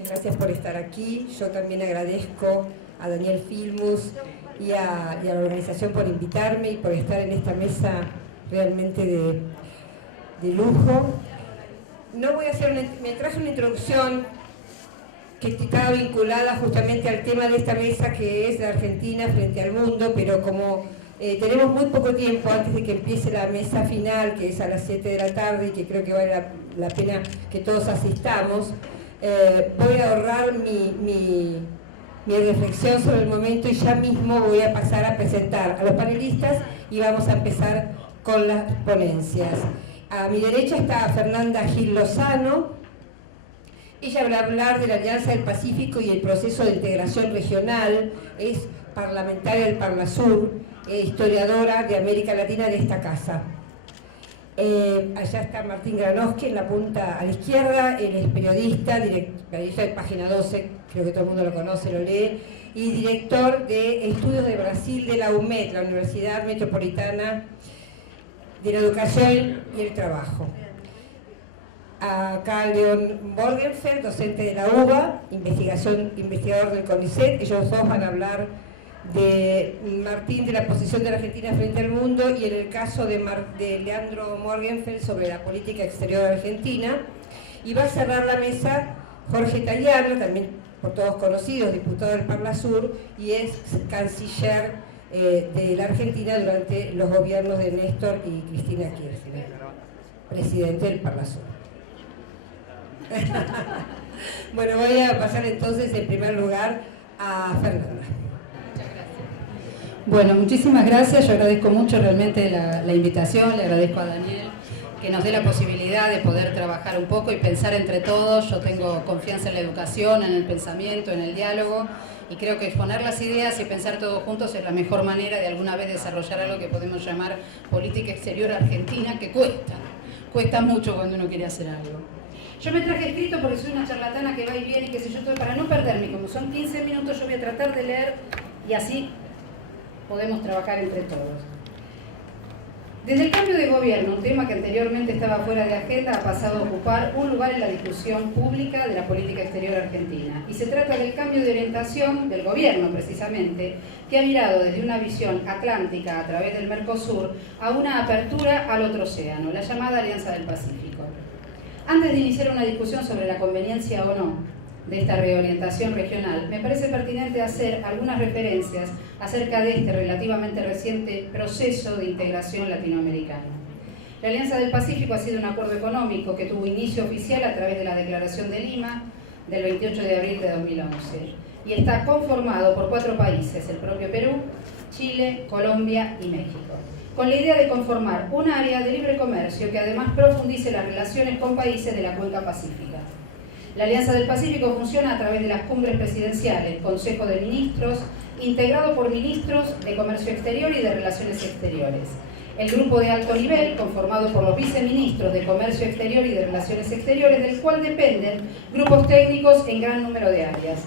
Muchas gracias por estar aquí. Yo también agradezco a Daniel Filmus y a la organización por invitarme y por estar en esta mesa realmente de lujo. No voy a hacer me traje una introducción que estaba vinculada justamente al tema de esta mesa, que es la Argentina frente al mundo, pero como tenemos muy poco tiempo antes de que empiece la mesa final, que es a las 7 de la tarde y que creo que vale la pena que todos asistamos, voy a ahorrar mi reflexión sobre el momento y ya mismo voy a pasar a presentar a los panelistas y vamos a empezar con las ponencias. A mi derecha está Fernanda Gil Lozano. Ella va a hablar de la Alianza del Pacífico y el proceso de integración regional. Es parlamentaria del Parlasur, historiadora de América Latina de esta casa. Allá está Martín Granowski en la punta a la izquierda. Él es periodista de Página 12, creo que todo el mundo lo conoce, lo lee, y director de Estudios de Brasil de la UMED, la Universidad Metropolitana de la Educación y el Trabajo. Acá León Morgenfeld, docente de la UBA, investigador del CONICET. Ellos dos van a hablar de Martín, de la posición de la Argentina frente al mundo, y en el caso de Leandro Morgenfeld sobre la política exterior argentina. Y va a cerrar la mesa Jorge Tayano, también por todos conocidos, diputado del Parlasur, y es canciller de la Argentina durante los gobiernos de Néstor y Cristina Kirchner, presidente del Parlasur. Bueno, voy a pasar entonces en primer lugar a Fernanda. Bueno, muchísimas gracias. Yo agradezco mucho realmente la invitación, le agradezco a Daniel que nos dé la posibilidad de poder trabajar un poco y pensar entre todos. Yo tengo confianza en la educación, en el pensamiento, en el diálogo, y creo que exponer las ideas y pensar todos juntos es la mejor manera de alguna vez desarrollar algo que podemos llamar política exterior argentina, que cuesta mucho cuando uno quiere hacer algo. Yo me traje escrito porque soy una charlatana que va y viene y qué sé yo, para no perderme, como son 15 minutos yo voy a tratar de leer y así podemos trabajar entre todos. Desde el cambio de gobierno, un tema que anteriormente estaba fuera de agenda ha pasado a ocupar un lugar en la discusión pública de la política exterior argentina. Y se trata del cambio de orientación del gobierno, precisamente, que ha mirado desde una visión atlántica a través del Mercosur a una apertura al otro océano, la llamada Alianza del Pacífico. Antes de iniciar una discusión sobre la conveniencia o no de esta reorientación regional, me parece pertinente hacer algunas referencias acerca de este relativamente reciente proceso de integración latinoamericana. La Alianza del Pacífico ha sido un acuerdo económico que tuvo inicio oficial a través de la Declaración de Lima del 28 de abril de 2011 y está conformado por 4 países, el propio Perú, Chile, Colombia y México, con la idea de conformar un área de libre comercio que además profundice las relaciones con países de la cuenca pacífica. La Alianza del Pacífico funciona a través de las cumbres presidenciales, Consejo de Ministros, integrado por ministros de Comercio Exterior y de Relaciones Exteriores. El grupo de alto nivel, conformado por los viceministros de Comercio Exterior y de Relaciones Exteriores, del cual dependen grupos técnicos en gran número de áreas.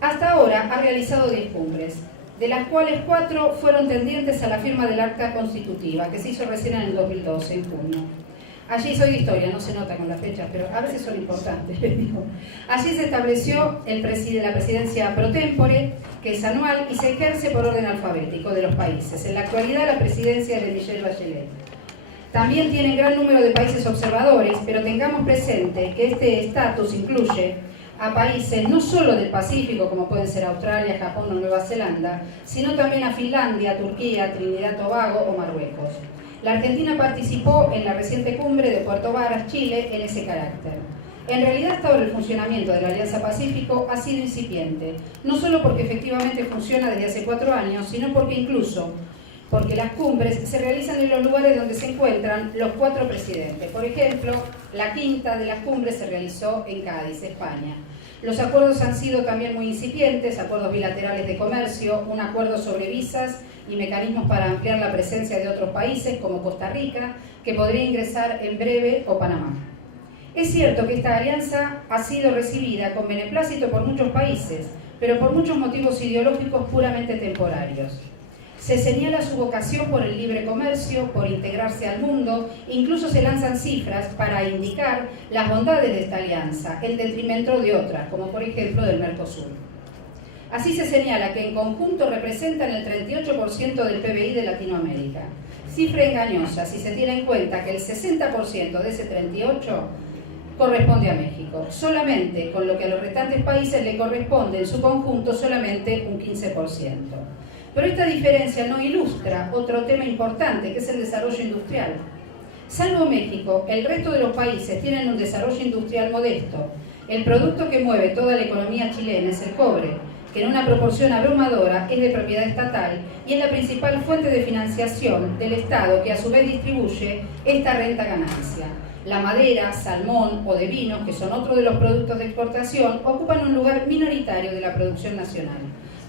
Hasta ahora ha realizado 10 cumbres, de las cuales 4 fueron tendientes a la firma del Acta Constitutiva, que se hizo recién en el 2012, en junio. Allí soy de historia, no se nota con las fechas, pero a veces son importantes, les digo. Allí se estableció la presidencia pro tempore, que es anual, y se ejerce por orden alfabético de los países. En la actualidad la presidencia es de Michelle Bachelet. También tiene gran número de países observadores, pero tengamos presente que este estatus incluye a países no solo del Pacífico, como pueden ser Australia, Japón o Nueva Zelanda, sino también a Finlandia, Turquía, Trinidad y Tobago o Marruecos. La Argentina participó en la reciente cumbre de Puerto Varas, Chile, en ese carácter. En realidad, hasta ahora el funcionamiento de la Alianza Pacífico ha sido incipiente, no solo porque efectivamente funciona desde hace 4 años, sino porque las cumbres se realizan en los lugares donde se encuentran los 4 presidentes. Por ejemplo, la quinta de las cumbres se realizó en Cádiz, España. Los acuerdos han sido también muy incipientes, acuerdos bilaterales de comercio, un acuerdo sobre visas y mecanismos para ampliar la presencia de otros países como Costa Rica, que podría ingresar en breve, o Panamá. Es cierto que esta alianza ha sido recibida con beneplácito por muchos países, pero por muchos motivos ideológicos puramente temporarios. Se señala su vocación por el libre comercio, por integrarse al mundo, incluso se lanzan cifras para indicar las bondades de esta alianza, en detrimento de otras, como por ejemplo del Mercosur. Así se señala que en conjunto representan el 38% del PBI de Latinoamérica. Cifra engañosa si se tiene en cuenta que el 60% de ese 38% corresponde a México. Solamente con lo que a los restantes países le corresponde en su conjunto solamente un 15%. Pero esta diferencia no ilustra otro tema importante, que es el desarrollo industrial. Salvo México, el resto de los países tienen un desarrollo industrial modesto. El producto que mueve toda la economía chilena es el cobre, que en una proporción abrumadora es de propiedad estatal y es la principal fuente de financiación del Estado, que a su vez distribuye esta renta ganancia. La madera, salmón o de vinos, que son otro de los productos de exportación, ocupan un lugar minoritario de la producción nacional.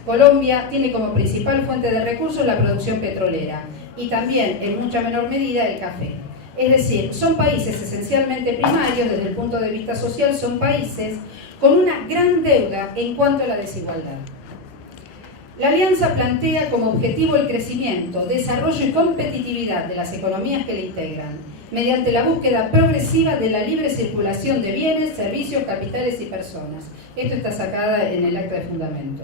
Colombia tiene como principal fuente de recursos la producción petrolera y también, en mucha menor medida, el café. Es decir, son países esencialmente primarios desde el punto de vista social, son países con una gran deuda en cuanto a la desigualdad. La alianza plantea como objetivo el crecimiento, desarrollo y competitividad de las economías que la integran, mediante la búsqueda progresiva de la libre circulación de bienes, servicios, capitales y personas. Esto está sacada en el acta de fundamento.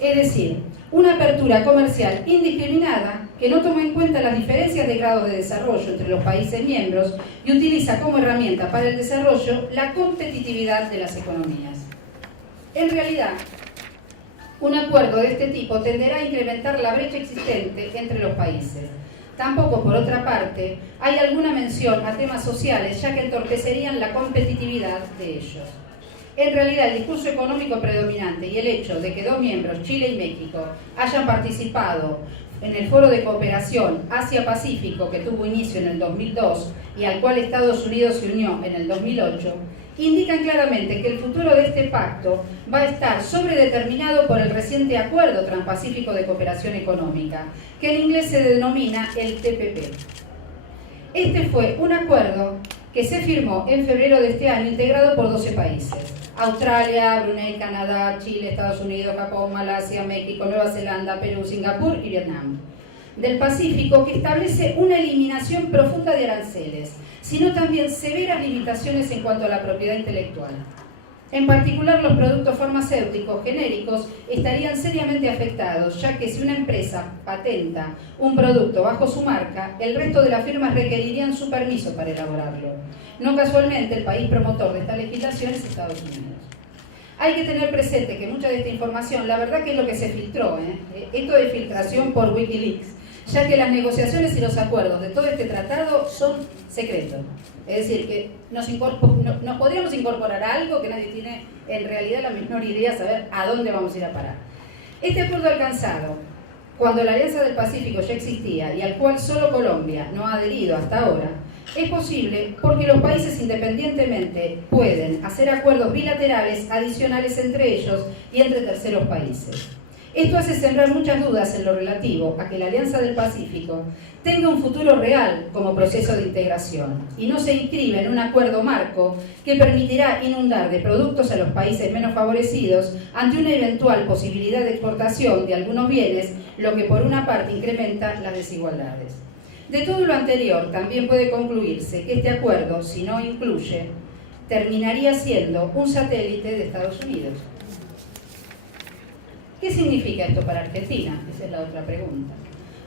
Es decir, una apertura comercial indiscriminada que no toma en cuenta las diferencias de grado de desarrollo entre los países miembros y utiliza como herramienta para el desarrollo la competitividad de las economías. En realidad, un acuerdo de este tipo tenderá a incrementar la brecha existente entre los países. Tampoco, por otra parte, hay alguna mención a temas sociales, ya que entorpecerían la competitividad de ellos. En realidad, el discurso económico predominante y el hecho de que dos miembros, Chile y México, hayan participado en el Foro de Cooperación Asia-Pacífico que tuvo inicio en el 2002 y al cual Estados Unidos se unió en el 2008, indican claramente que el futuro de este pacto va a estar sobredeterminado por el reciente Acuerdo Transpacífico de Cooperación Económica, que en inglés se denomina el TPP. Este fue un acuerdo que se firmó en febrero de este año, integrado por 12 países: Australia, Brunei, Canadá, Chile, Estados Unidos, Japón, Malasia, México, Nueva Zelanda, Perú, Singapur y Vietnam. Del Pacífico, que establece una eliminación profunda de aranceles, sino también severas limitaciones en cuanto a la propiedad intelectual. En particular, los productos farmacéuticos genéricos estarían seriamente afectados, ya que si una empresa patenta un producto bajo su marca, el resto de las firmas requerirían su permiso para elaborarlo. No casualmente, el país promotor de esta legislación es Estados Unidos. Hay que tener presente que mucha de esta información, la verdad que es lo que se filtró, esto de filtración por Wikileaks, ya que las negociaciones y los acuerdos de todo este tratado son secretos. Es decir, que nos podríamos incorporar a algo que nadie tiene en realidad la menor idea de saber a dónde vamos a ir a parar. Este acuerdo alcanzado, cuando la Alianza del Pacífico ya existía y al cual solo Colombia no ha adherido hasta ahora, es posible porque los países independientemente pueden hacer acuerdos bilaterales adicionales entre ellos y entre terceros países. Esto hace sembrar muchas dudas en lo relativo a que la Alianza del Pacífico tenga un futuro real como proceso de integración y no se inscribe en un acuerdo marco que permitirá inundar de productos a los países menos favorecidos ante una eventual posibilidad de exportación de algunos bienes, lo que por una parte incrementa las desigualdades. De todo lo anterior, también puede concluirse que este acuerdo, si no incluye, terminaría siendo un satélite de Estados Unidos. ¿Qué significa esto para Argentina? Esa es la otra pregunta.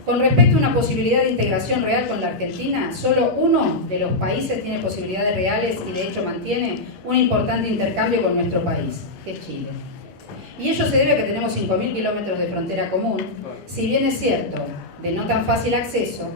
Con respecto a una posibilidad de integración real con la Argentina, solo uno de los países tiene posibilidades reales y de hecho mantiene un importante intercambio con nuestro país, que es Chile. Y ello se debe a que tenemos 5.000 kilómetros de frontera común. Si bien es cierto, de no tan fácil acceso,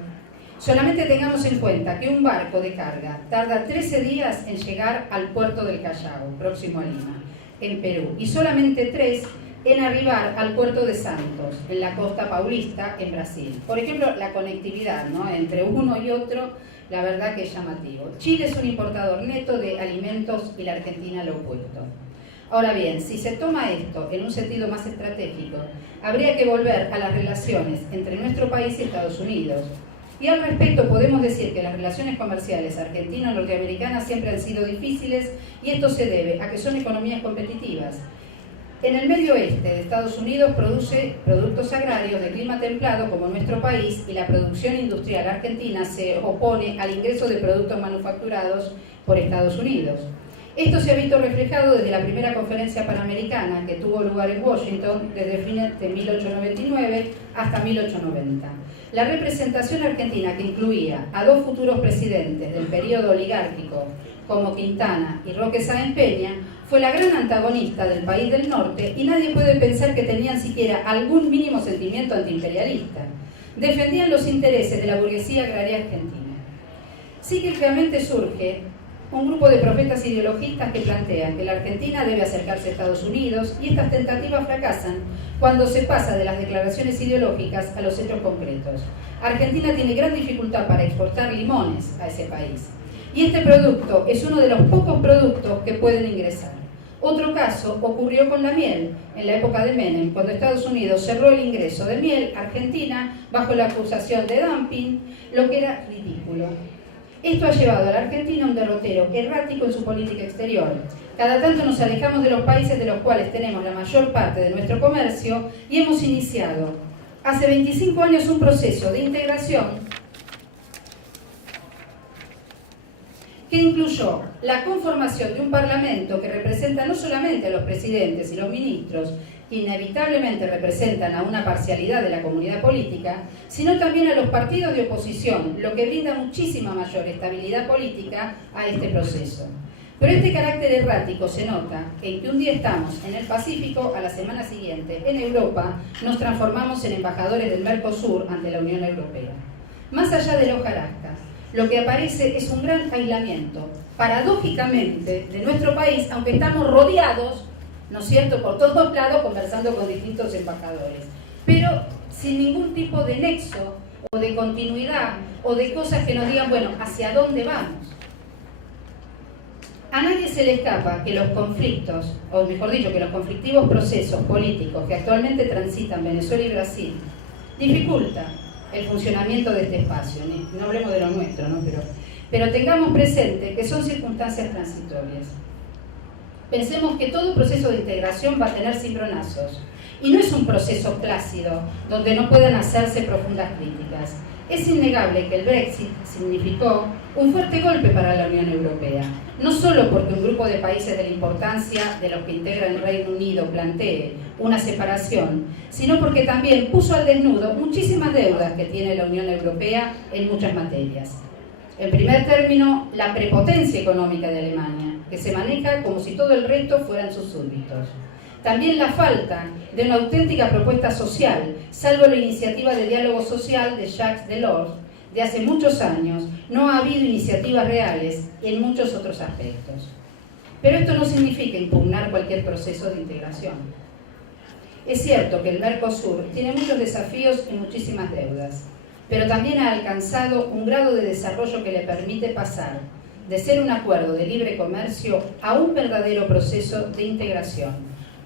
solamente tengamos en cuenta que un barco de carga tarda 13 días en llegar al puerto del Callao, próximo a Lima, en Perú, y solamente 3 en arribar al puerto de Santos, en la costa paulista, en Brasil. Por ejemplo, la conectividad, ¿no?, entre uno y otro, la verdad que es llamativo. Chile es un importador neto de alimentos y la Argentina lo opuesto. Ahora bien, si se toma esto en un sentido más estratégico, habría que volver a las relaciones entre nuestro país y Estados Unidos. Y al respecto podemos decir que las relaciones comerciales argentino-norteamericanas siempre han sido difíciles y esto se debe a que son economías competitivas. En el medio oeste de Estados Unidos produce productos agrarios de clima templado como nuestro país, y la producción industrial argentina se opone al ingreso de productos manufacturados por Estados Unidos. Esto se ha visto reflejado desde la primera conferencia panamericana que tuvo lugar en Washington desde fines de 1899 hasta 1890. La representación argentina, que incluía a dos futuros presidentes del periodo oligárquico como Quintana y Roque Sáenz Peña, fue la gran antagonista del país del norte, y nadie puede pensar que tenían siquiera algún mínimo sentimiento antiimperialista. Defendían los intereses de la burguesía agraria argentina. Cíclicamente surge un grupo de profetas ideologistas que plantean que la Argentina debe acercarse a Estados Unidos, y estas tentativas fracasan cuando se pasa de las declaraciones ideológicas a los hechos concretos. Argentina tiene gran dificultad para exportar limones a ese país, y este producto es uno de los pocos productos que pueden ingresar. Otro caso ocurrió con la miel en la época de Menem, cuando Estados Unidos cerró el ingreso de miel a Argentina bajo la acusación de dumping, lo que era ridículo. Esto ha llevado a la Argentina a un derrotero errático en su política exterior. Cada tanto nos alejamos de los países de los cuales tenemos la mayor parte de nuestro comercio, y hemos iniciado hace 25 años un proceso de integración que incluyó la conformación de un parlamento que representa no solamente a los presidentes y los ministros, que inevitablemente representan a una parcialidad de la comunidad política, sino también a los partidos de oposición, lo que brinda muchísima mayor estabilidad política a este proceso. Pero este carácter errático se nota en que un día estamos en el Pacífico, a la semana siguiente en Europa nos transformamos en embajadores del Mercosur ante la Unión Europea. Más allá de los hojarascas, lo que aparece es un gran aislamiento, paradójicamente, de nuestro país, aunque estamos rodeados, ¿no es cierto?, por todos lados, conversando con distintos embajadores, pero sin ningún tipo de nexo o de continuidad o de cosas que nos digan, bueno, ¿hacia dónde vamos? A nadie se le escapa que los conflictos, o mejor dicho, que los conflictivos procesos políticos que actualmente transitan Venezuela y Brasil dificultan el funcionamiento de este espacio. No hablemos de lo nuestro, ¿no? Pero tengamos presente que son circunstancias transitorias. Pensemos que todo proceso de integración va a tener cimbronazos, y no es un proceso plácido donde no puedan hacerse profundas críticas. Es innegable que el Brexit significó un fuerte golpe para la Unión Europea, no solo porque un grupo de países de la importancia de los que integran el Reino Unido plantee una separación, sino porque también puso al desnudo muchísimas deudas que tiene la Unión Europea en muchas materias. En primer término, la prepotencia económica de Alemania, que se maneja como si todo el resto fueran sus súbditos. También la falta de una auténtica propuesta social, salvo la iniciativa de diálogo social de Jacques Delors de hace muchos años. No ha habido iniciativas reales en muchos otros aspectos. Pero esto no significa impugnar cualquier proceso de integración. Es cierto que el Mercosur tiene muchos desafíos y muchísimas deudas, pero también ha alcanzado un grado de desarrollo que le permite pasar de ser un acuerdo de libre comercio a un verdadero proceso de integración,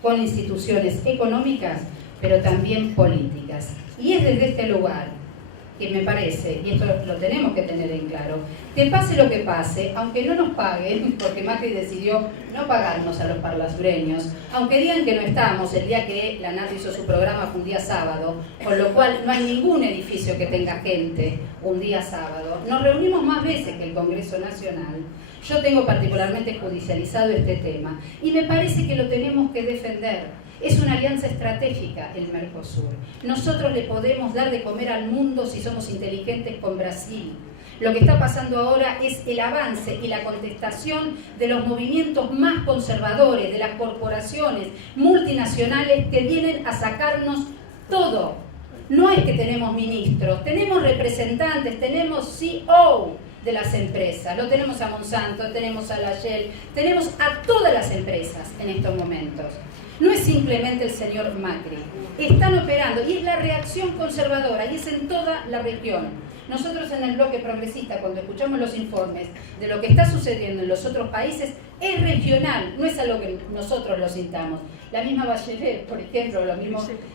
con instituciones económicas, pero también políticas. Y es desde este lugar que me parece, y esto lo tenemos que tener en claro, que pase lo que pase, aunque no nos paguen, porque Macri decidió no pagarnos a los parlasureños, aunque digan que no estábamos el día que la NAT hizo su programa, fue un día sábado, con lo cual no hay ningún edificio que tenga gente un día sábado. Nos reunimos más veces que el Congreso Nacional. Yo tengo particularmente judicializado este tema y me parece que lo tenemos que defender. Es una alianza estratégica el Mercosur. Nosotros le podemos dar de comer al mundo si somos inteligentes con Brasil. Lo que está pasando ahora es el avance y la contestación de los movimientos más conservadores, de las corporaciones multinacionales que vienen a sacarnos todo. No es que tenemos ministros, tenemos representantes, tenemos CEO de las empresas. Lo tenemos a Monsanto, tenemos a la Shell, tenemos a todas las empresas en estos momentos. No es simplemente el señor Macri. Están operando y es la reacción conservadora y es en toda la región. Nosotros en el bloque progresista, cuando escuchamos los informes de lo que está sucediendo en los otros países, es regional, no es algo que nosotros lo sintamos. La misma Bachelet, por ejemplo,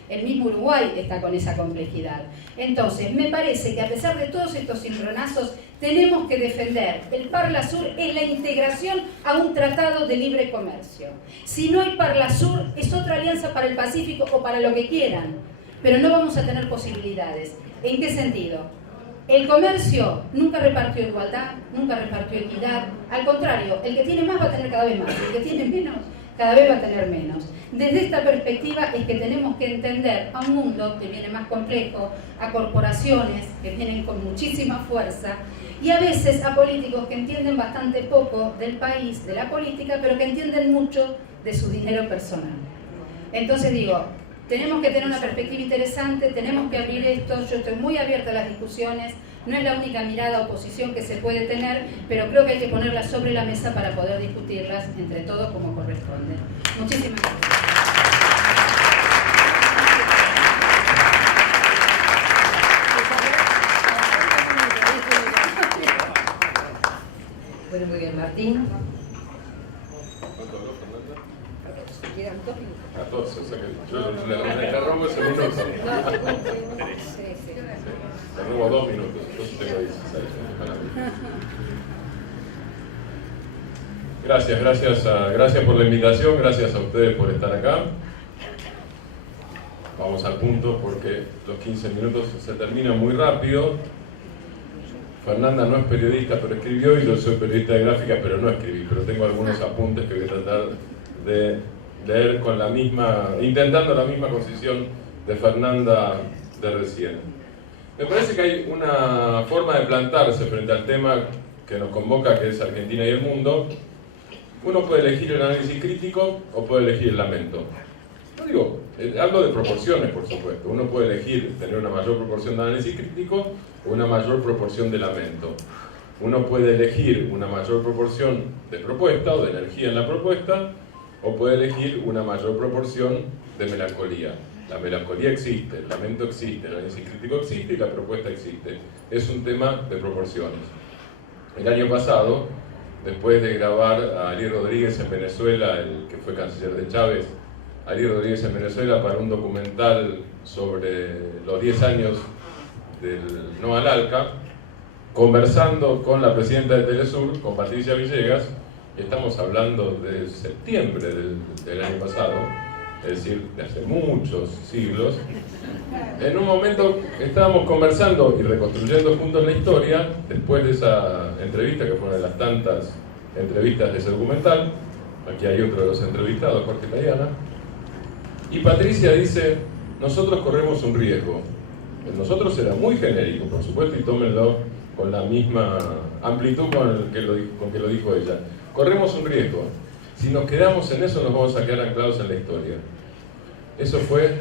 el mismo Uruguay está con esa complejidad. Entonces, me parece que a pesar de todos estos cimbronazos, tenemos que defender. El Parlasur es la integración a un tratado de libre comercio. Si no hay Parlasur, es otra alianza para el Pacífico o para lo que quieran, pero no vamos a tener posibilidades. ¿En qué sentido? El comercio nunca repartió igualdad, nunca repartió equidad. Al contrario, el que tiene más va a tener cada vez más, el que tiene menos cada vez va a tener menos. Desde esta perspectiva es que tenemos que entender a un mundo que viene más complejo, a corporaciones que vienen con muchísima fuerza y a veces a políticos que entienden bastante poco del país, de la política, pero que entienden mucho de su dinero personal. Entonces digo, tenemos que tener una perspectiva interesante, tenemos que abrir esto, yo estoy muy abierta a las discusiones, no es la única mirada o posición que se puede tener, pero creo que hay que ponerlas sobre la mesa para poder discutirlas entre todos como corresponde. Muchísimas gracias. Bueno, muy bien, Martín. ¿Cuánto habló, Fernanda? Quedan 2 minutos. 14, o sea que yo le interrumpo ese minuto. Le robo 2 minutos, yo tengo 16 para mí. Gracias por la invitación, gracias a ustedes por estar acá. Vamos al punto porque los 15 minutos se terminan muy rápido. Fernanda no es periodista, pero escribió, y yo soy periodista de gráfica, pero no escribí, pero tengo algunos apuntes que voy a tratar de leer con intentando la misma concisión de Fernanda de recién. Me parece que hay una forma de plantarse frente al tema que nos convoca, que es Argentina y el mundo. Uno puede elegir el análisis crítico o puede elegir el lamento. No digo, hablo de proporciones, por supuesto. Uno puede elegir tener una mayor proporción de análisis crítico o una mayor proporción de lamento. Uno puede elegir una mayor proporción de propuesta o de energía en la propuesta, o puede elegir una mayor proporción de melancolía. La melancolía existe, el lamento existe, el análisis crítico existe y la propuesta existe. Es un tema de proporciones. El año pasado, después de grabar a Ariel Rodríguez en Venezuela, el que fue canciller de Chávez, Ariel Rodríguez en Venezuela, para un documental sobre los 10 años del No al ALCA, conversando con la presidenta de Telesur, con Patricia Villegas, estamos hablando de septiembre del año pasado, es decir, de hace muchos siglos. En un momento estábamos conversando y reconstruyendo juntos la historia, después de esa entrevista, que fue una de las tantas entrevistas de ese documental. Aquí hay otro de los entrevistados, Jorge Tayana. Y Patricia dice, nosotros corremos un riesgo. Nosotros era muy genérico, por supuesto, y tómenlo con la misma amplitud con que lo dijo ella. Corremos un riesgo. Si nos quedamos en eso, nos vamos a quedar anclados en la historia. Eso fue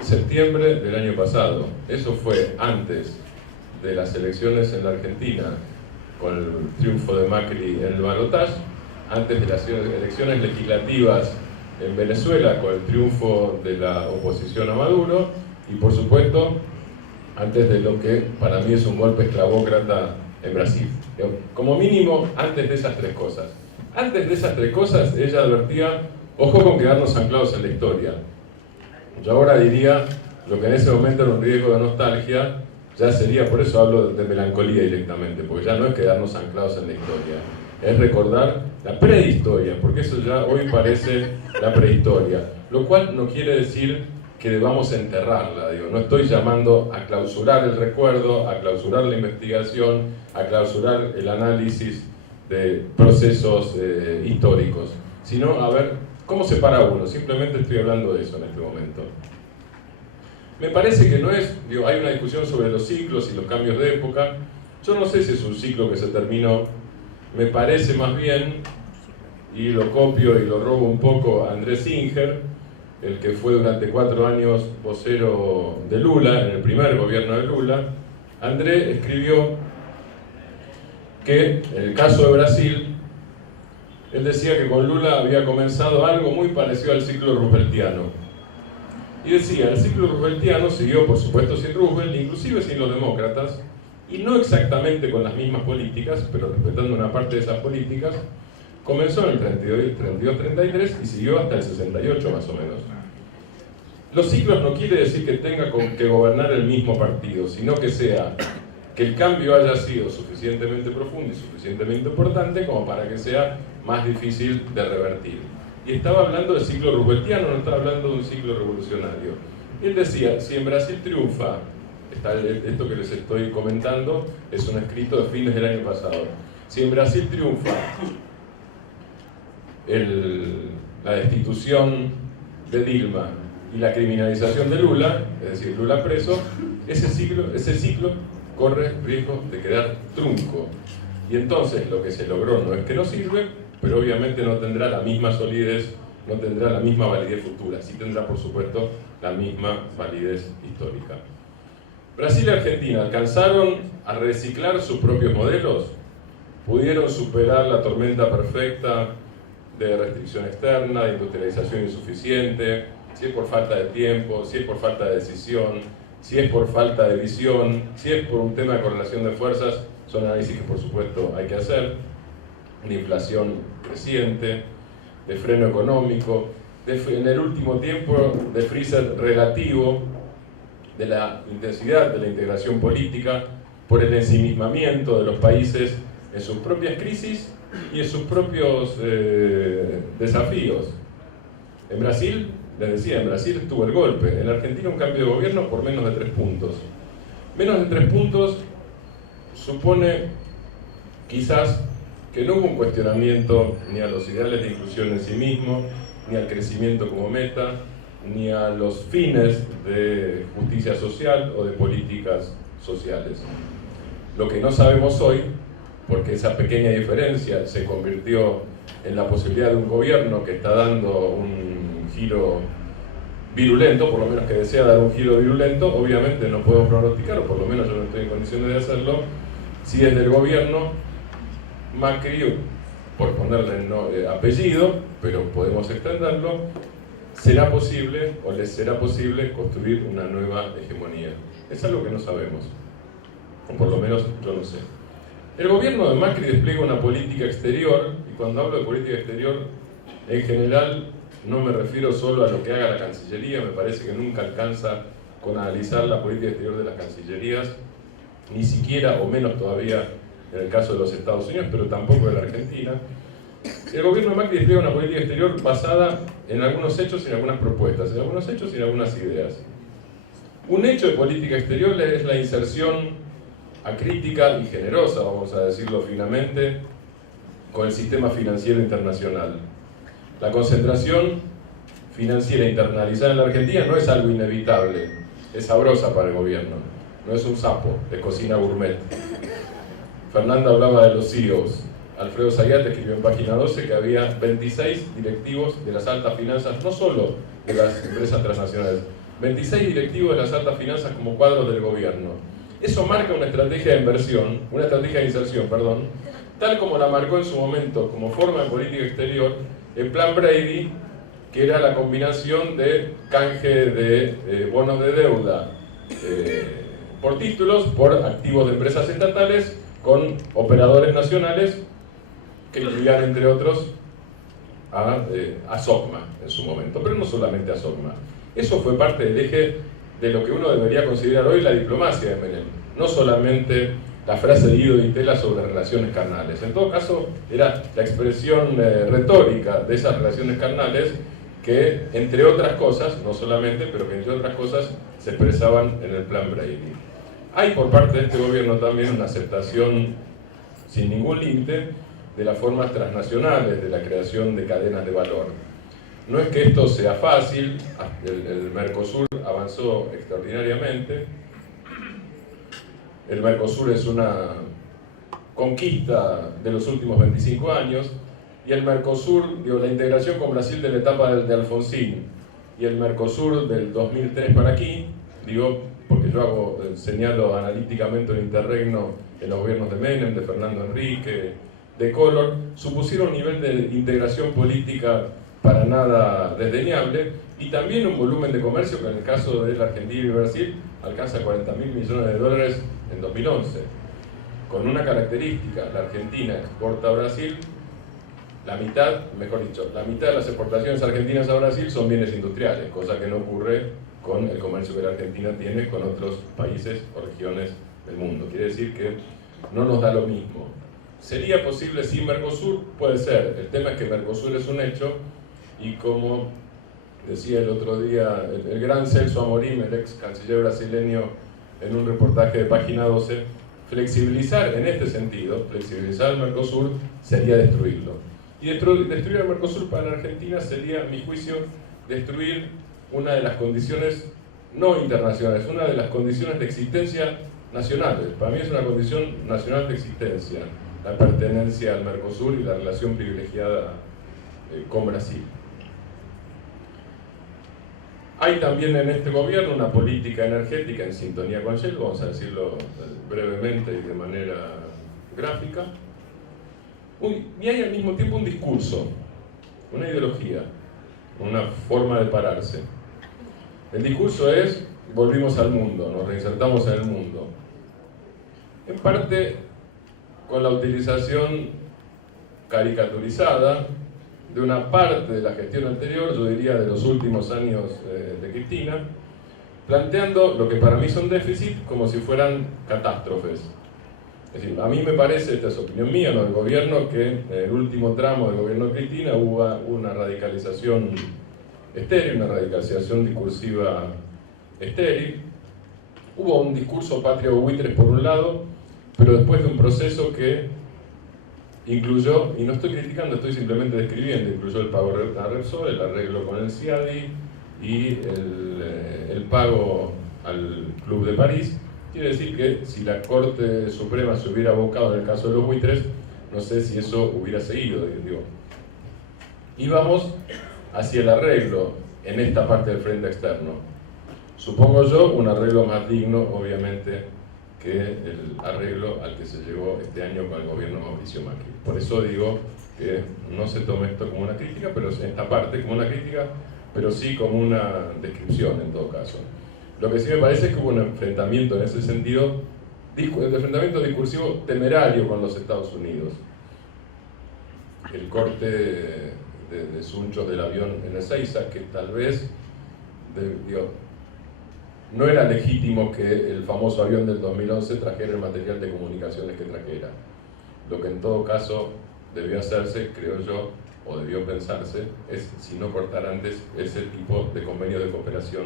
septiembre del año pasado. Eso fue antes de las elecciones en la Argentina, con el triunfo de Macri en el balotaje, antes de las elecciones legislativas en Venezuela, con el triunfo de la oposición a Maduro, y por supuesto, antes de lo que para mí es un golpe esclavócrata en Brasil. Como mínimo, antes de esas tres cosas. Antes de esas tres cosas, ella advertía, ojo con quedarnos anclados en la historia. Yo ahora diría, lo que en ese momento era un riesgo de nostalgia, ya sería, por eso hablo de melancolía directamente, porque ya no es quedarnos anclados en la historia, es recordar la prehistoria, porque eso ya hoy parece la prehistoria, lo cual no quiere decir que debamos enterrarla, digo, no estoy llamando a clausurar el recuerdo, a clausurar la investigación, a clausurar el análisis de procesos históricos, sino a ver cómo se para uno. Simplemente estoy hablando de eso en este momento. Me parece que no es, digo, hay una discusión sobre los ciclos y los cambios de época. Yo no sé si es un ciclo que se terminó. Me parece más bien, y lo copio y lo robo un poco a Andrés Singer, el que fue durante 4 años vocero de Lula, en el primer gobierno de Lula. Andrés escribió que, en el caso de Brasil, él decía que con Lula había comenzado algo muy parecido al ciclo rooseveltiano. Y decía, el ciclo rooseveltiano siguió, por supuesto, sin Roosevelt, inclusive sin los demócratas, y no exactamente con las mismas políticas, pero respetando una parte de esas políticas, Comenzó en el 32-33 y siguió hasta el 68 más o menos. Los ciclos no quiere decir que tenga que gobernar el mismo partido, sino que sea que el cambio haya sido suficientemente profundo y suficientemente importante como para que sea más difícil de revertir. Y estaba hablando del ciclo rooseveltiano, no estaba hablando de un ciclo revolucionario. Y él decía, si en Brasil triunfa, esto que les estoy comentando es un escrito de fines del año pasado, si en Brasil triunfa la destitución de Dilma y la criminalización de Lula, es decir, Lula preso, ese ciclo corre riesgo de quedar trunco. Y entonces lo que se logró no es que no sirve, pero obviamente no tendrá la misma solidez, no tendrá la misma validez futura, sí tendrá por supuesto la misma validez histórica. Brasil y Argentina alcanzaron a reciclar sus propios modelos, pudieron superar la tormenta perfecta de restricción externa, de industrialización insuficiente, si es por falta de tiempo, si es por falta de decisión, si es por falta de visión, si es por un tema de correlación de fuerzas, son análisis que por supuesto hay que hacer, de inflación creciente, de freno económico, en el último tiempo de freezer relativo, de la intensidad de la integración política, por el ensimismamiento de los países en sus propias crisis y en sus propios desafíos. En Brasil, les decía, en Brasil estuvo el golpe, en Argentina un cambio de gobierno por menos de 3 puntos. Menos de 3 puntos supone quizás que no hubo un cuestionamiento ni a los ideales de inclusión en sí mismo, ni al crecimiento como meta, ni a los fines de justicia social o de políticas sociales. Lo que no sabemos hoy, porque esa pequeña diferencia se convirtió en la posibilidad de un gobierno que está dando un giro virulento, por lo menos que desea dar un giro virulento, obviamente no puedo pronosticar, o por lo menos yo no estoy en condiciones de hacerlo, si desde el gobierno Macri, por ponerle apellido, pero podemos extenderlo, será posible o les será posible construir una nueva hegemonía. Es algo que no sabemos, o por lo menos yo no sé. El gobierno de Macri despliega una política exterior, y cuando hablo de política exterior, en general no me refiero solo a lo que haga la Cancillería, me parece que nunca alcanza con analizar la política exterior de las cancillerías, ni siquiera, o menos todavía en el caso de los Estados Unidos, pero tampoco de la Argentina. El gobierno de Macri despliega una política exterior basada en algunos hechos y en algunas propuestas, en algunos hechos y en algunas ideas. Un hecho de política exterior es la inserción acrítica y generosa, vamos a decirlo finamente, con el sistema financiero internacional. La concentración financiera internalizada en la Argentina no es algo inevitable, es sabrosa para el gobierno, no es un sapo de cocina gourmet. Fernanda hablaba de los CEOs. Alfredo Zayat escribió en página 12 que había 26 directivos de las altas finanzas, no solo de las empresas transnacionales, 26 directivos de las altas finanzas como cuadros del gobierno. Eso marca una estrategia de inversión, una estrategia de inserción, perdón, tal como la marcó en su momento como forma de política exterior el Plan Brady, que era la combinación de canje de bonos de deuda por títulos, por activos de empresas estatales, con operadores nacionales que incluían, entre otros, a SOCMA en su momento, pero no solamente a SOCMA. Eso fue parte del eje de lo que uno debería considerar hoy la diplomacia de Menem, no solamente la frase de Guido Di Tella sobre relaciones carnales. En todo caso, era la expresión retórica de esas relaciones carnales que, entre otras cosas, no solamente, pero que entre otras cosas se expresaban en el Plan Brady. Hay por parte de este gobierno también una aceptación sin ningún límite de las formas transnacionales de la creación de cadenas de valor. No es que esto sea fácil, el Mercosur avanzó extraordinariamente. El Mercosur es una conquista de los últimos 25 años, y el Mercosur, la integración con Brasil de la etapa de Alfonsín y el Mercosur del 2003 para aquí, porque yo señalo analíticamente el interregno en los gobiernos de Menem, de Fernando Henrique, de Collor, supusieron un nivel de integración política para nada desdeñable, y también un volumen de comercio que en el caso de la Argentina y Brasil alcanza 40.000 millones de dólares en 2011, con una característica: la Argentina exporta a Brasil la mitad, mejor dicho, la mitad de las exportaciones argentinas a Brasil son bienes industriales, cosa que no ocurre con el comercio que la Argentina tiene con otros países o regiones del mundo. Quiere decir que no nos da lo mismo. ¿Sería posible sin Mercosur? Puede ser. El tema es que Mercosur es un hecho y, como decía el otro día el gran Celso Amorim, el ex canciller brasileño, en un reportaje de Página 12, flexibilizar en este sentido, flexibilizar el Mercosur sería destruirlo. Y destruir el Mercosur para la Argentina sería, a mi juicio, destruir una de las condiciones no internacionales, una de las condiciones de existencia nacionales. Para mí es una condición nacional de existencia, la pertenencia al Mercosur y la relación privilegiada con Brasil. Hay también en este gobierno una política energética en sintonía con Shell, vamos a decirlo brevemente y de manera gráfica, y hay al mismo tiempo un discurso, una ideología, una forma de pararse. El discurso es: volvimos al mundo, nos reinsertamos en el mundo. En parte con la utilización caricaturizada de una parte de la gestión anterior, yo diría de los últimos años de Cristina, planteando lo que para mí son déficits como si fueran catástrofes. Es decir, a mí me parece, esta es opinión mía, no del gobierno, que en el último tramo del gobierno de Cristina hubo una radicalización estéril, una radicalización discursiva estéril. Hubo un discurso patrio buitres por un lado, pero después de un proceso que incluyó, y no estoy criticando, estoy simplemente describiendo, incluyó el pago a Repsol, el arreglo con el CIADI y el pago al Club de París. Quiere decir que si la Corte Suprema se hubiera abocado en el caso de los buitres, no sé si eso hubiera seguido. Digo, íbamos hacia el arreglo en esta parte del frente externo. Supongo yo un arreglo más digno, obviamente, que el arreglo al que se llegó este año con el gobierno de Mauricio Macri. Por eso digo que no se tome esto como una crítica, pero esta parte como una crítica, pero sí como una descripción en todo caso. Lo que sí me parece es que hubo un enfrentamiento en ese sentido, el enfrentamiento discursivo temerario con los Estados Unidos. El corte de sunchos del avión en Ezeiza, que tal vez, no era legítimo que el famoso avión del 2011 trajera el material de comunicaciones que trajera. Lo que en todo caso debió hacerse, creo yo, o debió pensarse, es si no cortar antes ese tipo de convenios de cooperación,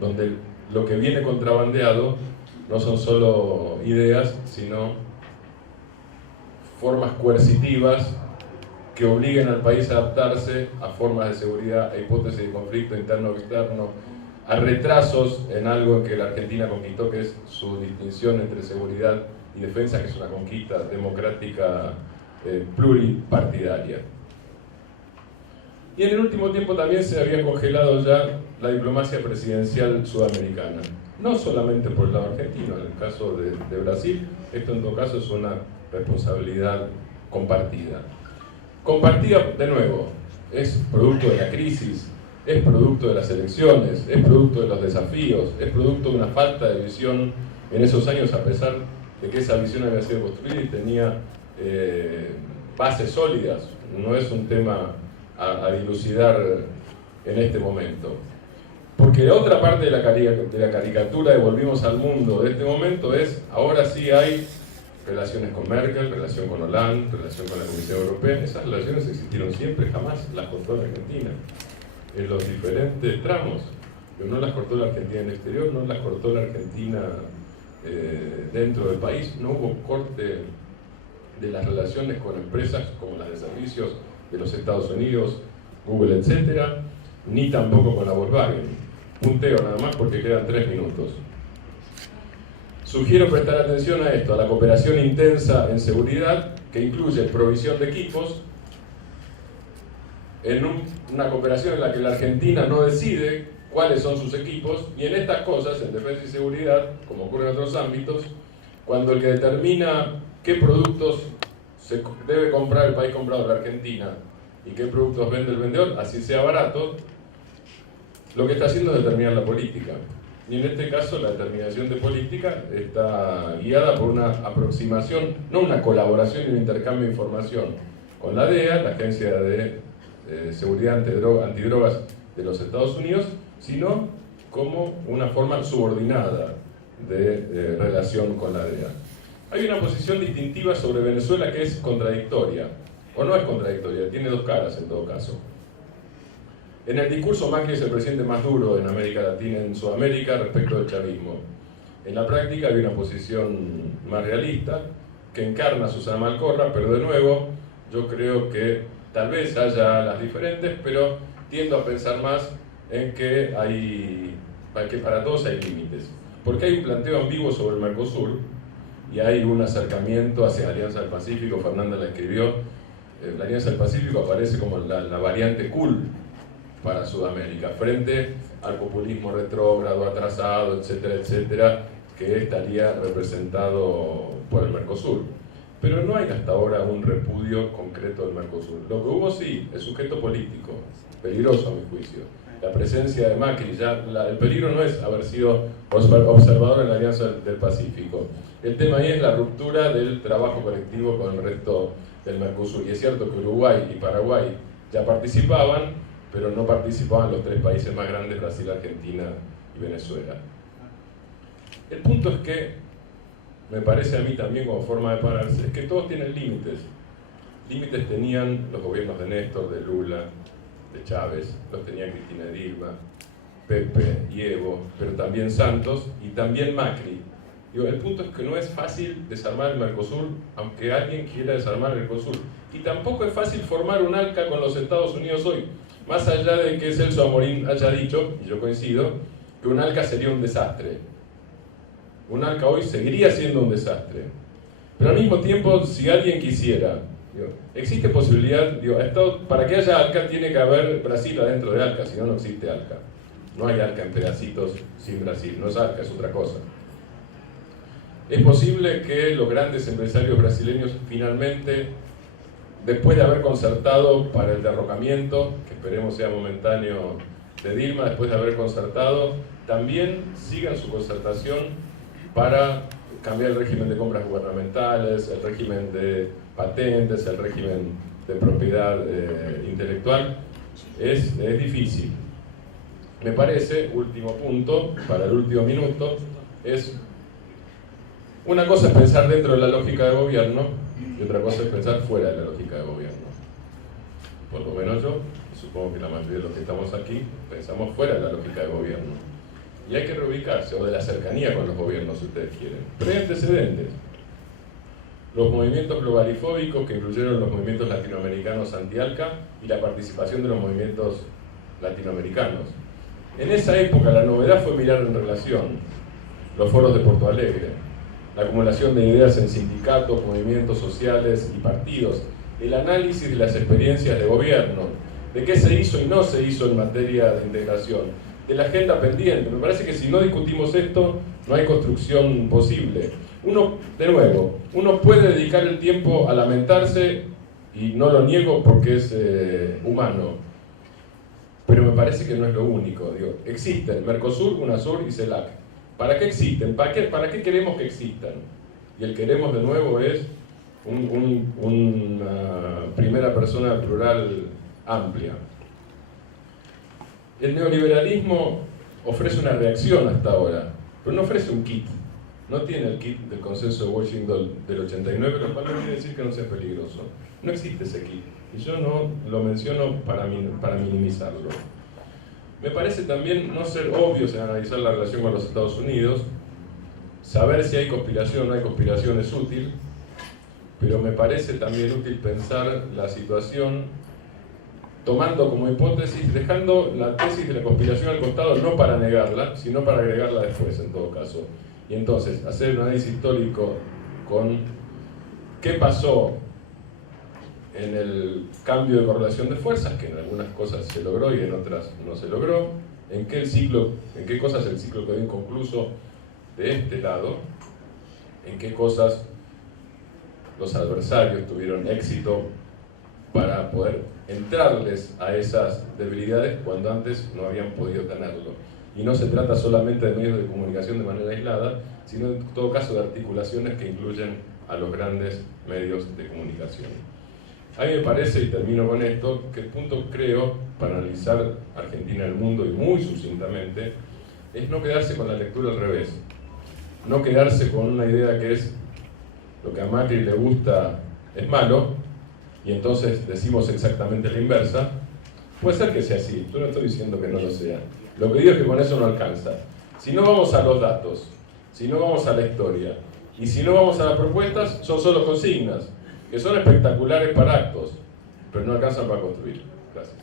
donde lo que viene contrabandeado no son solo ideas, sino formas coercitivas que obliguen al país a adaptarse a formas de seguridad, a hipótesis de conflicto interno o externo, a retrasos en algo que la Argentina conquistó, que es su distinción entre seguridad y defensa, que es una conquista democrática pluripartidaria. Y en el último tiempo también se había congelado ya la diplomacia presidencial sudamericana, no solamente por el lado argentino. En el caso de Brasil, esto en todo caso es una responsabilidad compartida. Compartida, de nuevo, es producto de la crisis, es producto de las elecciones, es producto de los desafíos, es producto de una falta de visión en esos años, a pesar de que esa visión había sido construida y tenía bases sólidas. No es un tema a dilucidar en este momento. Porque la otra parte de la caricatura de volvimos al mundo de este momento es, ahora sí hay relaciones con Merkel, relación con Hollande, relación con la Comisión Europea. Esas relaciones existieron siempre, jamás las cortó la Argentina en los diferentes tramos, pero no las cortó la Argentina en el exterior, no las cortó la Argentina dentro del país. No hubo corte de las relaciones con empresas como las de servicios de los Estados Unidos, Google, etcétera, ni tampoco con la Volkswagen. Punteo nada más porque quedan 3 minutos. Sugiero prestar atención a esto, a la cooperación intensa en seguridad, que incluye provisión de equipos, en una cooperación en la que la Argentina no decide cuáles son sus equipos, y en estas cosas, en defensa y seguridad, como ocurre en otros ámbitos, cuando el que determina qué productos se debe comprar el país comprador, la Argentina, y qué productos vende el vendedor, así sea barato, lo que está haciendo es determinar la política. Y en este caso la determinación de política está guiada por una aproximación, no una colaboración y un intercambio de información, con la DEA, la Agencia de Seguridad Antidrogas de los Estados Unidos, sino como una forma subordinada de relación con la DEA. Hay una posición distintiva sobre Venezuela que es contradictoria, o no es contradictoria, tiene dos caras en todo caso. En el discurso, Macri es el presidente más duro en América Latina, en Sudamérica, respecto del chavismo. En la práctica hay una posición más realista, que encarna a Susana Malcorra, pero de nuevo, yo creo que tal vez haya las diferentes, pero tiendo a pensar más en que para todos hay límites. Porque hay un planteo ambiguo sobre el Mercosur, y hay un acercamiento hacia la Alianza del Pacífico. Fernanda la escribió. La Alianza del Pacífico aparece como la variante cool para Sudamérica, frente al populismo retrógrado, atrasado, etcétera, etcétera, que estaría representado por el Mercosur. Pero no hay hasta ahora un repudio concreto del Mercosur. Lo que hubo sí, el sujeto político, peligroso a mi juicio. La presencia de Macri, el peligro no es haber sido observador en la Alianza del Pacífico. El tema ahí es la ruptura del trabajo colectivo con el resto del Mercosur. Y es cierto que Uruguay y Paraguay ya participaban, pero no participaban los tres países más grandes, Brasil, Argentina y Venezuela. El punto es que, me parece a mí también como forma de pararse, es que todos tienen límites. Límites tenían los gobiernos de Néstor, de Lula, de Chávez, los tenía Cristina Dilma, Pepe y Evo, pero también Santos y también Macri. El punto es que no es fácil desarmar el Mercosur, aunque alguien quiera desarmar el Mercosur. Y tampoco es fácil formar un ALCA con los Estados Unidos hoy. Más allá de que Celso Amorín haya dicho, y yo coincido, que un ALCA sería un desastre. Un ALCA hoy seguiría siendo un desastre. Pero al mismo tiempo, si alguien quisiera, existe posibilidad, para que haya ALCA tiene que haber Brasil adentro de ALCA, si no, no existe ALCA. No hay ALCA en pedacitos sin Brasil, no es ALCA, es otra cosa. Es posible que los grandes empresarios brasileños finalmente, después de haber concertado para el derrocamiento, que esperemos sea momentáneo, de Dilma, después de haber concertado, también sigan su concertación para cambiar el régimen de compras gubernamentales, el régimen de patentes, el régimen de propiedad intelectual. Es difícil. Me parece, último punto, para el último minuto, una cosa es pensar dentro de la lógica de gobierno y otra cosa es pensar fuera de la lógica de gobierno. Por lo menos yo, y supongo que la mayoría de los que estamos aquí, pensamos fuera de la lógica de gobierno. Y hay que reubicarse, o de la cercanía con los gobiernos, si ustedes quieren. Pero hay antecedentes. Los movimientos globalifóbicos, que incluyeron los movimientos latinoamericanos anti-ALCA y la participación de los movimientos latinoamericanos. En esa época la novedad fue mirar en relación los foros de Porto Alegre, la acumulación de ideas en sindicatos, movimientos sociales y partidos, el análisis de las experiencias de gobierno, de qué se hizo y no se hizo en materia de integración, de la agenda pendiente. Me parece que si no discutimos esto, no hay construcción posible. Uno puede dedicar el tiempo a lamentarse, y no lo niego porque es humano, pero me parece que no es lo único. Existen Mercosur, UNASUR y CELAC. ¿Para qué existen? ¿Para qué queremos que existan? Y el queremos de nuevo es una primera persona plural amplia. El neoliberalismo ofrece una reacción hasta ahora, pero no ofrece un kit. No tiene el kit del consenso de Washington del 89, lo cual no quiere decir que no sea peligroso. No existe ese kit. Y yo no lo menciono para minimizarlo. Me parece también no ser obvios en analizar la relación con los Estados Unidos. Saber si hay conspiración o no hay conspiración es útil, pero me parece también útil pensar la situación tomando como hipótesis, dejando la tesis de la conspiración al costado, no para negarla, sino para agregarla después, en todo caso. Y entonces, hacer un análisis histórico con qué pasó en el cambio de correlación de fuerzas, que en algunas cosas se logró y en otras no se logró, en qué cosas el ciclo quedó inconcluso de este lado, en qué cosas los adversarios tuvieron éxito para poder entrarles a esas debilidades cuando antes no habían podido tenerlo. Y no se trata solamente de medios de comunicación de manera aislada, sino en todo caso de articulaciones que incluyen a los grandes medios de comunicación. A mí me parece, y termino con esto, que el punto, creo, para analizar Argentina en el mundo y muy sucintamente, es no quedarse con la lectura al revés. No quedarse con una idea que es lo que a Macri le gusta es malo, y entonces decimos exactamente la inversa. Puede ser que sea así, yo no estoy diciendo que no lo sea. Lo que digo es que con eso no alcanza. Si no vamos a los datos, si no vamos a la historia, y si no vamos a las propuestas, son solo consignas, que son espectaculares para actos, pero no alcanzan para construir. Gracias.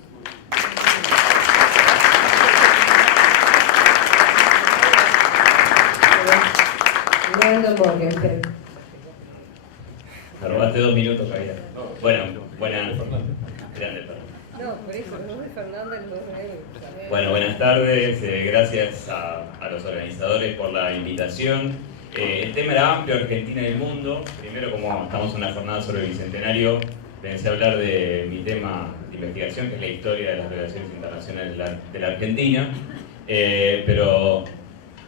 Me robaste 2 minutos, Javier. Bueno, buenas buenas tardes, gracias a los organizadores por la invitación. El tema era amplio, Argentina y el mundo. Primero, como estamos en una jornada sobre el Bicentenario, pensé hablar de mi tema de investigación, que es la historia de las relaciones internacionales de la Argentina. Pero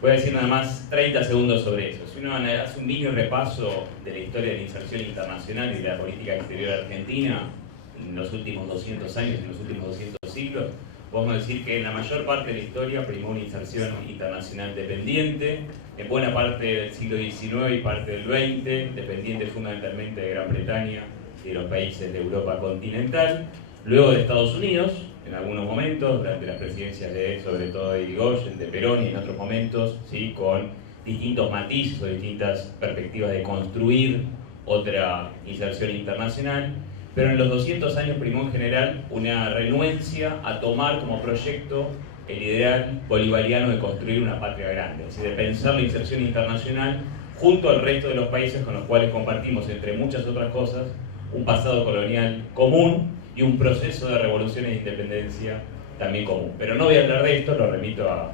voy a decir nada más 30 segundos sobre eso. Si uno hace un mini repaso de la historia de la inserción internacional y de la política exterior argentina en los últimos 200 años, en los últimos 200 siglos, podemos decir que en la mayor parte de la historia primó una inserción internacional dependiente, en buena parte del siglo XIX y parte del XX, dependiente fundamentalmente de Gran Bretaña y de los países de Europa continental, luego de Estados Unidos, en algunos momentos, durante las presidencias sobre todo de Irigoyen, de Perón, y en otros momentos, ¿sí?, con distintos matices o distintas perspectivas de construir otra inserción internacional, pero en los 200 años primó en general una renuencia a tomar como proyecto el ideal bolivariano de construir una patria grande, es decir, de pensar la inserción internacional junto al resto de los países con los cuales compartimos, entre muchas otras cosas, un pasado colonial común y un proceso de revoluciones de independencia también común. Pero no voy a hablar de esto, lo remito a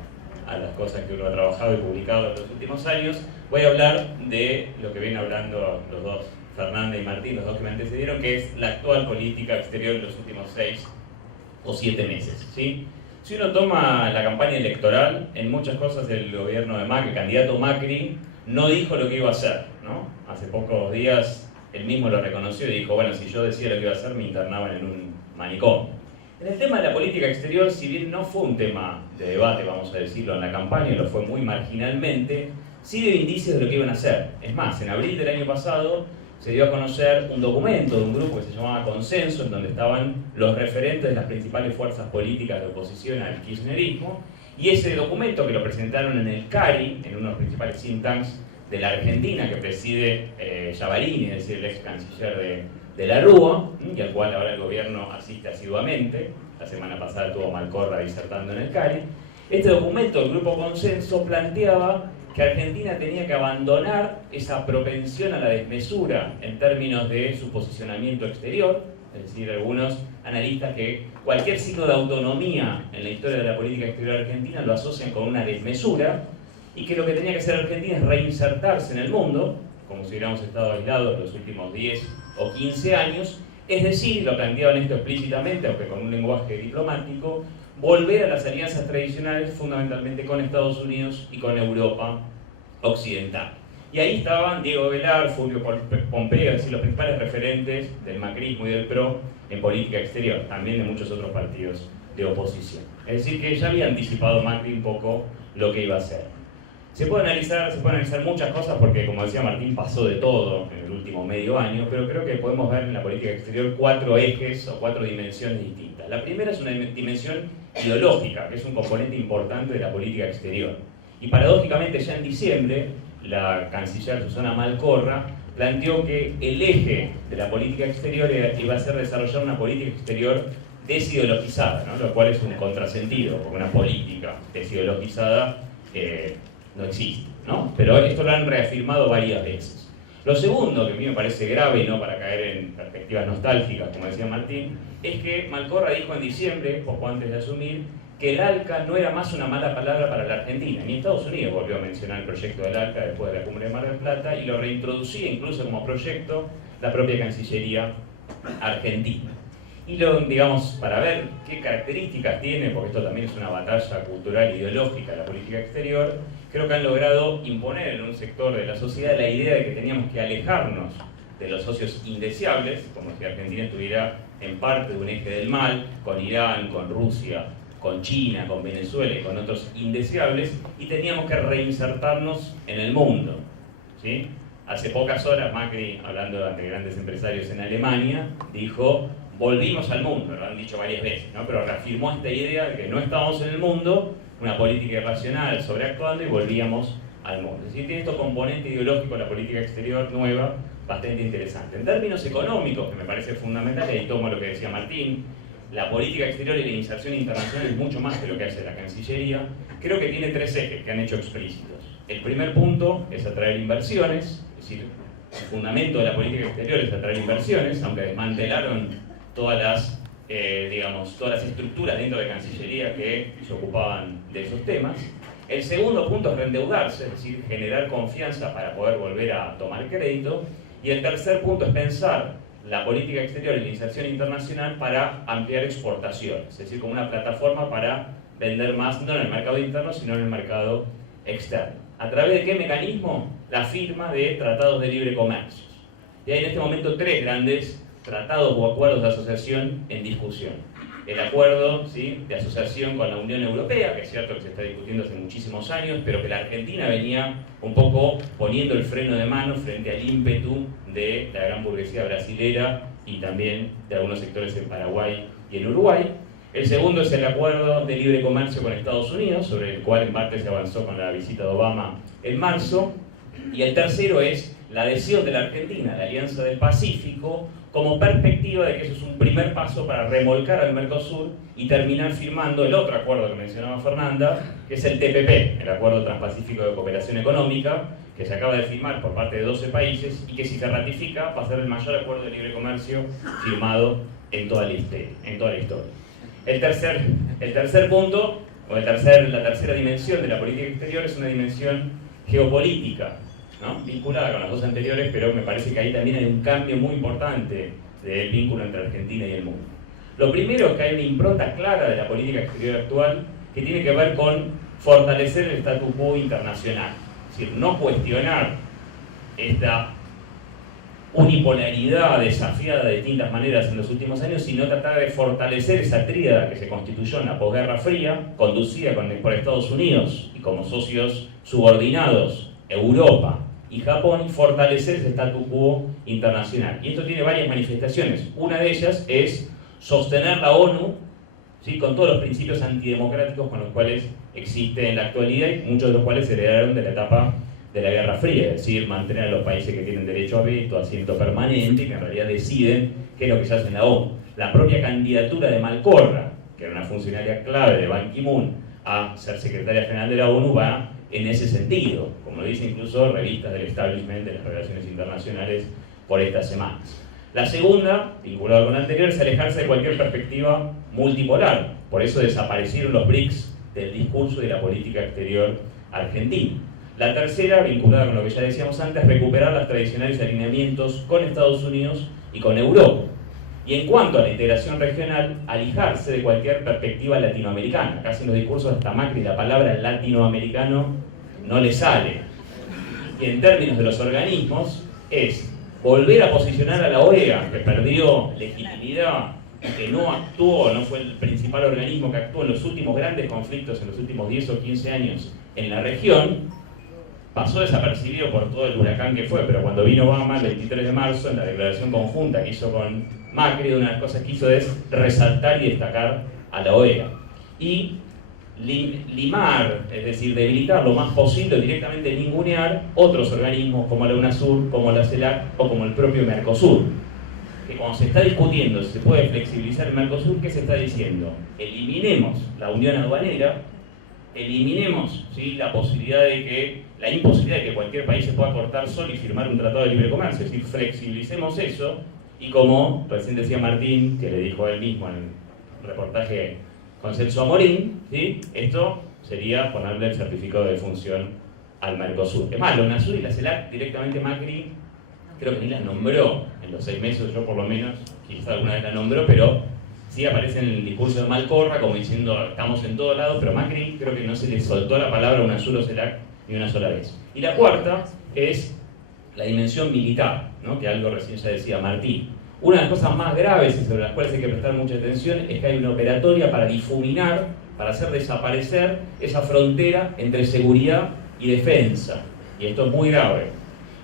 las cosas que uno ha trabajado y publicado en los últimos años. Voy a hablar de lo que vienen hablando los dos, Fernanda y Martín, los dos que me antecedieron, que es la actual política exterior en los últimos 6 o 7 meses, ¿sí? Si uno toma la campaña electoral, en muchas cosas el gobierno de Macri, el candidato Macri, no dijo lo que iba a hacer, ¿no? Hace pocos días él mismo lo reconoció y dijo, bueno, si yo decía lo que iba a hacer, me internaban en un manicomio. En el tema de la política exterior, si bien no fue un tema de debate, vamos a decirlo, en la campaña, lo fue muy marginalmente, sí dio indicios de lo que iban a hacer. Es más, en abril del año pasado se dio a conocer un documento de un grupo que se llamaba Consenso, en donde estaban los referentes de las principales fuerzas políticas de oposición al kirchnerismo, y ese documento, que lo presentaron en el CARI, en uno de los principales think tanks de la Argentina, que preside Giavarini, es decir, el ex canciller de la Rúa, y al cual ahora el gobierno asiste asiduamente. La semana pasada estuvo Malcorra disertando en el CARI. Este documento del Grupo Consenso planteaba que Argentina tenía que abandonar esa propensión a la desmesura en términos de su posicionamiento exterior, es decir, algunos analistas que cualquier signo de autonomía en la historia de la política exterior argentina lo asocian con una desmesura, y que lo que tenía que hacer Argentina es reinsertarse en el mundo, como si hubiéramos estado aislados los últimos 10 o 15 años, es decir, lo planteaban esto explícitamente, aunque con un lenguaje diplomático, volver a las alianzas tradicionales, fundamentalmente con Estados Unidos y con Europa occidental. Y ahí estaban Diego Velar, Fulvio Pompeo, es decir, los principales referentes del macrismo y del PRO en política exterior, también de muchos otros partidos de oposición. Es decir, que ya había anticipado Macri un poco lo que iba a hacer. Se puede analizar muchas cosas porque, como decía Martín, pasó de todo en el último medio año, pero creo que podemos ver en la política exterior 4 ejes o 4 dimensiones distintas. La primera es una dimensión ideológica, que es un componente importante de la política exterior. Y paradójicamente, ya en diciembre, la canciller Susana Malcorra planteó que el eje de la política exterior iba a ser desarrollar una política exterior desideologizada, ¿no? Lo cual es un contrasentido, porque una política desideologizada no existe, ¿no? Pero esto lo han reafirmado varias veces. Lo segundo, que a mí me parece grave, y no para caer en perspectivas nostálgicas, como decía Martín, es que Malcorra dijo en diciembre, poco antes de asumir, que el ALCA no era más una mala palabra para la Argentina. Ni Estados Unidos volvió a mencionar el proyecto del ALCA después de la cumbre de Mar del Plata, y lo reintroducía incluso como proyecto la propia Cancillería argentina. Y digamos, para ver qué características tiene, porque esto también es una batalla cultural e ideológica de la política exterior, creo que han logrado imponer en un sector de la sociedad la idea de que teníamos que alejarnos de los socios indeseables, como si Argentina estuviera en parte de un eje del mal, con Irán, con Rusia, con China, con Venezuela y con otros indeseables, y teníamos que reinsertarnos en el mundo, ¿sí? Hace pocas horas Macri, hablando ante grandes empresarios en Alemania, dijo: volvimos al mundo, lo han dicho varias veces, ¿no? Pero reafirmó esta idea de que no estábamos en el mundo, una política irracional sobreactuando, y volvíamos al mundo. Es decir, tiene este componente ideológico la política exterior nueva bastante interesante. En términos económicos, que me parece fundamental, y ahí tomo lo que decía Martín, la política exterior y la inserción internacional es mucho más que lo que hace la Cancillería. Creo que tiene tres ejes que han hecho explícitos. El primer punto es atraer inversiones, es decir, el fundamento de la política exterior es atraer inversiones, aunque desmantelaron todas las estructuras dentro de Cancillería que se ocupaban de esos temas. El segundo punto es reendeudarse, es decir, generar confianza para poder volver a tomar crédito. Y el tercer punto es pensar la política exterior y la inserción internacional para ampliar exportaciones, es decir, como una plataforma para vender más, no en el mercado interno, sino en el mercado externo. ¿A través de qué mecanismo? La firma de tratados de libre comercio. Y hay en este momento tres grandes tratados o acuerdos de asociación en discusión. El acuerdo, ¿sí?, de asociación con la Unión Europea, que es cierto que se está discutiendo hace muchísimos años, pero que la Argentina venía un poco poniendo el freno de mano frente al ímpetu de la gran burguesía brasilera y también de algunos sectores en Paraguay y en Uruguay. El segundo es el acuerdo de libre comercio con Estados Unidos, sobre el cual en parte se avanzó con la visita de Obama en marzo. Y el tercero es la adhesión de la Argentina a la Alianza del Pacífico, como perspectiva de que eso es un primer paso para remolcar al Mercosur y terminar firmando el otro acuerdo que mencionaba Fernanda, que es el TPP, el Acuerdo Transpacífico de Cooperación Económica, que se acaba de firmar por parte de 12 países y que, si se ratifica, va a ser el mayor acuerdo de libre comercio firmado en toda la historia. El tercer punto, o la tercera dimensión de la política exterior, es una dimensión geopolítica, ¿no?, vinculada con las dos anteriores, pero me parece que ahí también hay un cambio muy importante del vínculo entre Argentina y el mundo. Lo primero es que hay una impronta clara de la política exterior actual que tiene que ver con fortalecer el statu quo internacional, es decir, no cuestionar esta unipolaridad desafiada de distintas maneras en los últimos años, sino tratar de fortalecer esa tríada que se constituyó en la posguerra fría, conducida por Estados Unidos y como socios subordinados Europa y Japón, y fortalecer ese statu quo internacional. Y esto tiene varias manifestaciones. Una de ellas es sostener la ONU, ¿sí?, con todos los principios antidemocráticos con los cuales existe en la actualidad, y muchos de los cuales se heredaron de la etapa de la Guerra Fría, es decir, mantener a los países que tienen derecho a veto, asiento permanente, que en realidad deciden qué es lo que se hace en la ONU. La propia candidatura de Malcorra, que era una funcionaria clave de Ban Ki-moon, a ser secretaria general de la ONU, va en ese sentido, como lo dicen incluso revistas del establishment de las relaciones internacionales por estas semanas. La segunda, vinculada con la anterior, es alejarse de cualquier perspectiva multipolar. Por eso desaparecieron los BRICS del discurso y de la política exterior argentina. La tercera, vinculada con lo que ya decíamos antes, recuperar los tradicionales alineamientos con Estados Unidos y con Europa. Y en cuanto a la integración regional, alejarse de cualquier perspectiva latinoamericana. Casi en los discursos hasta Macri la palabra latinoamericano no le sale. Y en términos de los organismos, es volver a posicionar a la OEA, que perdió legitimidad, que no actuó, no fue el principal organismo que actuó en los últimos grandes conflictos, en los últimos 10 o 15 años en la región. Pasó desapercibido por todo el huracán que fue, pero cuando vino Obama el 23 de marzo, en la declaración conjunta que hizo con Macri, una de las cosas que hizo es resaltar y destacar a la OEA. Y limar, es decir, debilitar lo más posible, directamente ningunear otros organismos como la UNASUR, como la CELAC o como el propio Mercosur. Que cuando se está discutiendo si se puede flexibilizar el Mercosur, ¿qué se está diciendo? Eliminemos la unión aduanera, eliminemos, ¿sí?, la imposibilidad de que cualquier país se pueda cortar solo y firmar un tratado de libre comercio, es decir, flexibilicemos eso, y como recién decía Martín, que le dijo a él mismo en el reportaje con Celso Amorín, ¿sí?, esto sería ponerle el certificado de defunción al Mercosur. Es más, la UNASUR y la CELAC directamente Macri creo que ni la nombró en los 6 meses, yo por lo menos, quizás alguna vez la nombró, pero sí aparece en el discurso de Malcorra como diciendo estamos en todo lado, pero Macri creo que no se le soltó la palabra a UNASUR o CELAC ni una sola vez. Y la cuarta es la dimensión militar. ¿no? Que algo recién ya decía Martín. Una de las cosas más graves y sobre las cuales hay que prestar mucha atención es que hay una operatoria para difuminar, para hacer desaparecer esa frontera entre seguridad y defensa. Y esto es muy grave.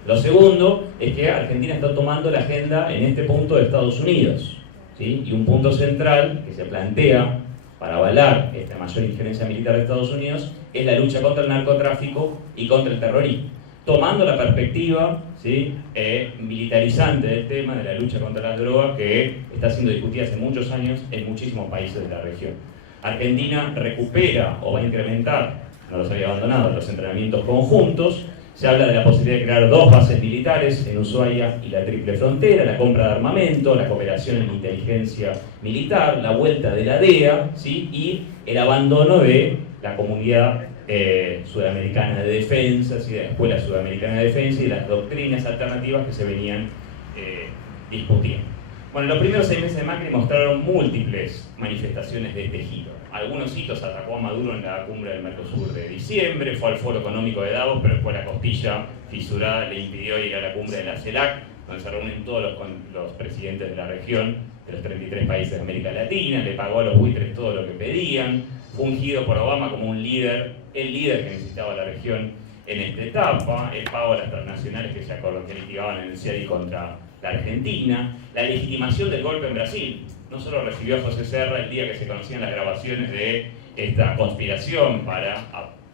Lo segundo es que Argentina está tomando la agenda en este punto de Estados Unidos, ¿sí? Y un punto central que se plantea para avalar esta mayor injerencia militar de Estados Unidos es la lucha contra el narcotráfico y contra el terrorismo, tomando la perspectiva, ¿sí? Militarizante del tema de la lucha contra las drogas que está siendo discutida hace muchos años en muchísimos países de la región. Argentina recupera o va a incrementar, no los había abandonado, los entrenamientos conjuntos. Se habla de la posibilidad de crear 2 bases militares en Ushuaia y la Triple Frontera, la compra de armamento, la cooperación en inteligencia militar, la vuelta de la DEA, ¿sí? Y el abandono de la comunidad sudamericana de defensa, ¿sí? De la Escuela Sudamericana de Defensa y de las doctrinas alternativas que se venían discutiendo. Bueno, los primeros 6 meses de Macri mostraron múltiples manifestaciones de este giro. Algunos hitos: atacó a Maduro en la cumbre del Mercosur de diciembre, fue al Foro Económico de Davos, pero después la costilla fisurada le impidió ir a la cumbre de la CELAC, donde se reúnen todos los presidentes de la región, de los 33 países de América Latina, le pagó a los buitres todo lo que pedían, fue ungido por Obama como un líder, el líder que necesitaba la región en esta etapa, el pago a las transnacionales que litigaban en el CIADI contra la Argentina, la legitimación del golpe en Brasil. No solo recibió a José Serra el día que se conocían las grabaciones de esta conspiración para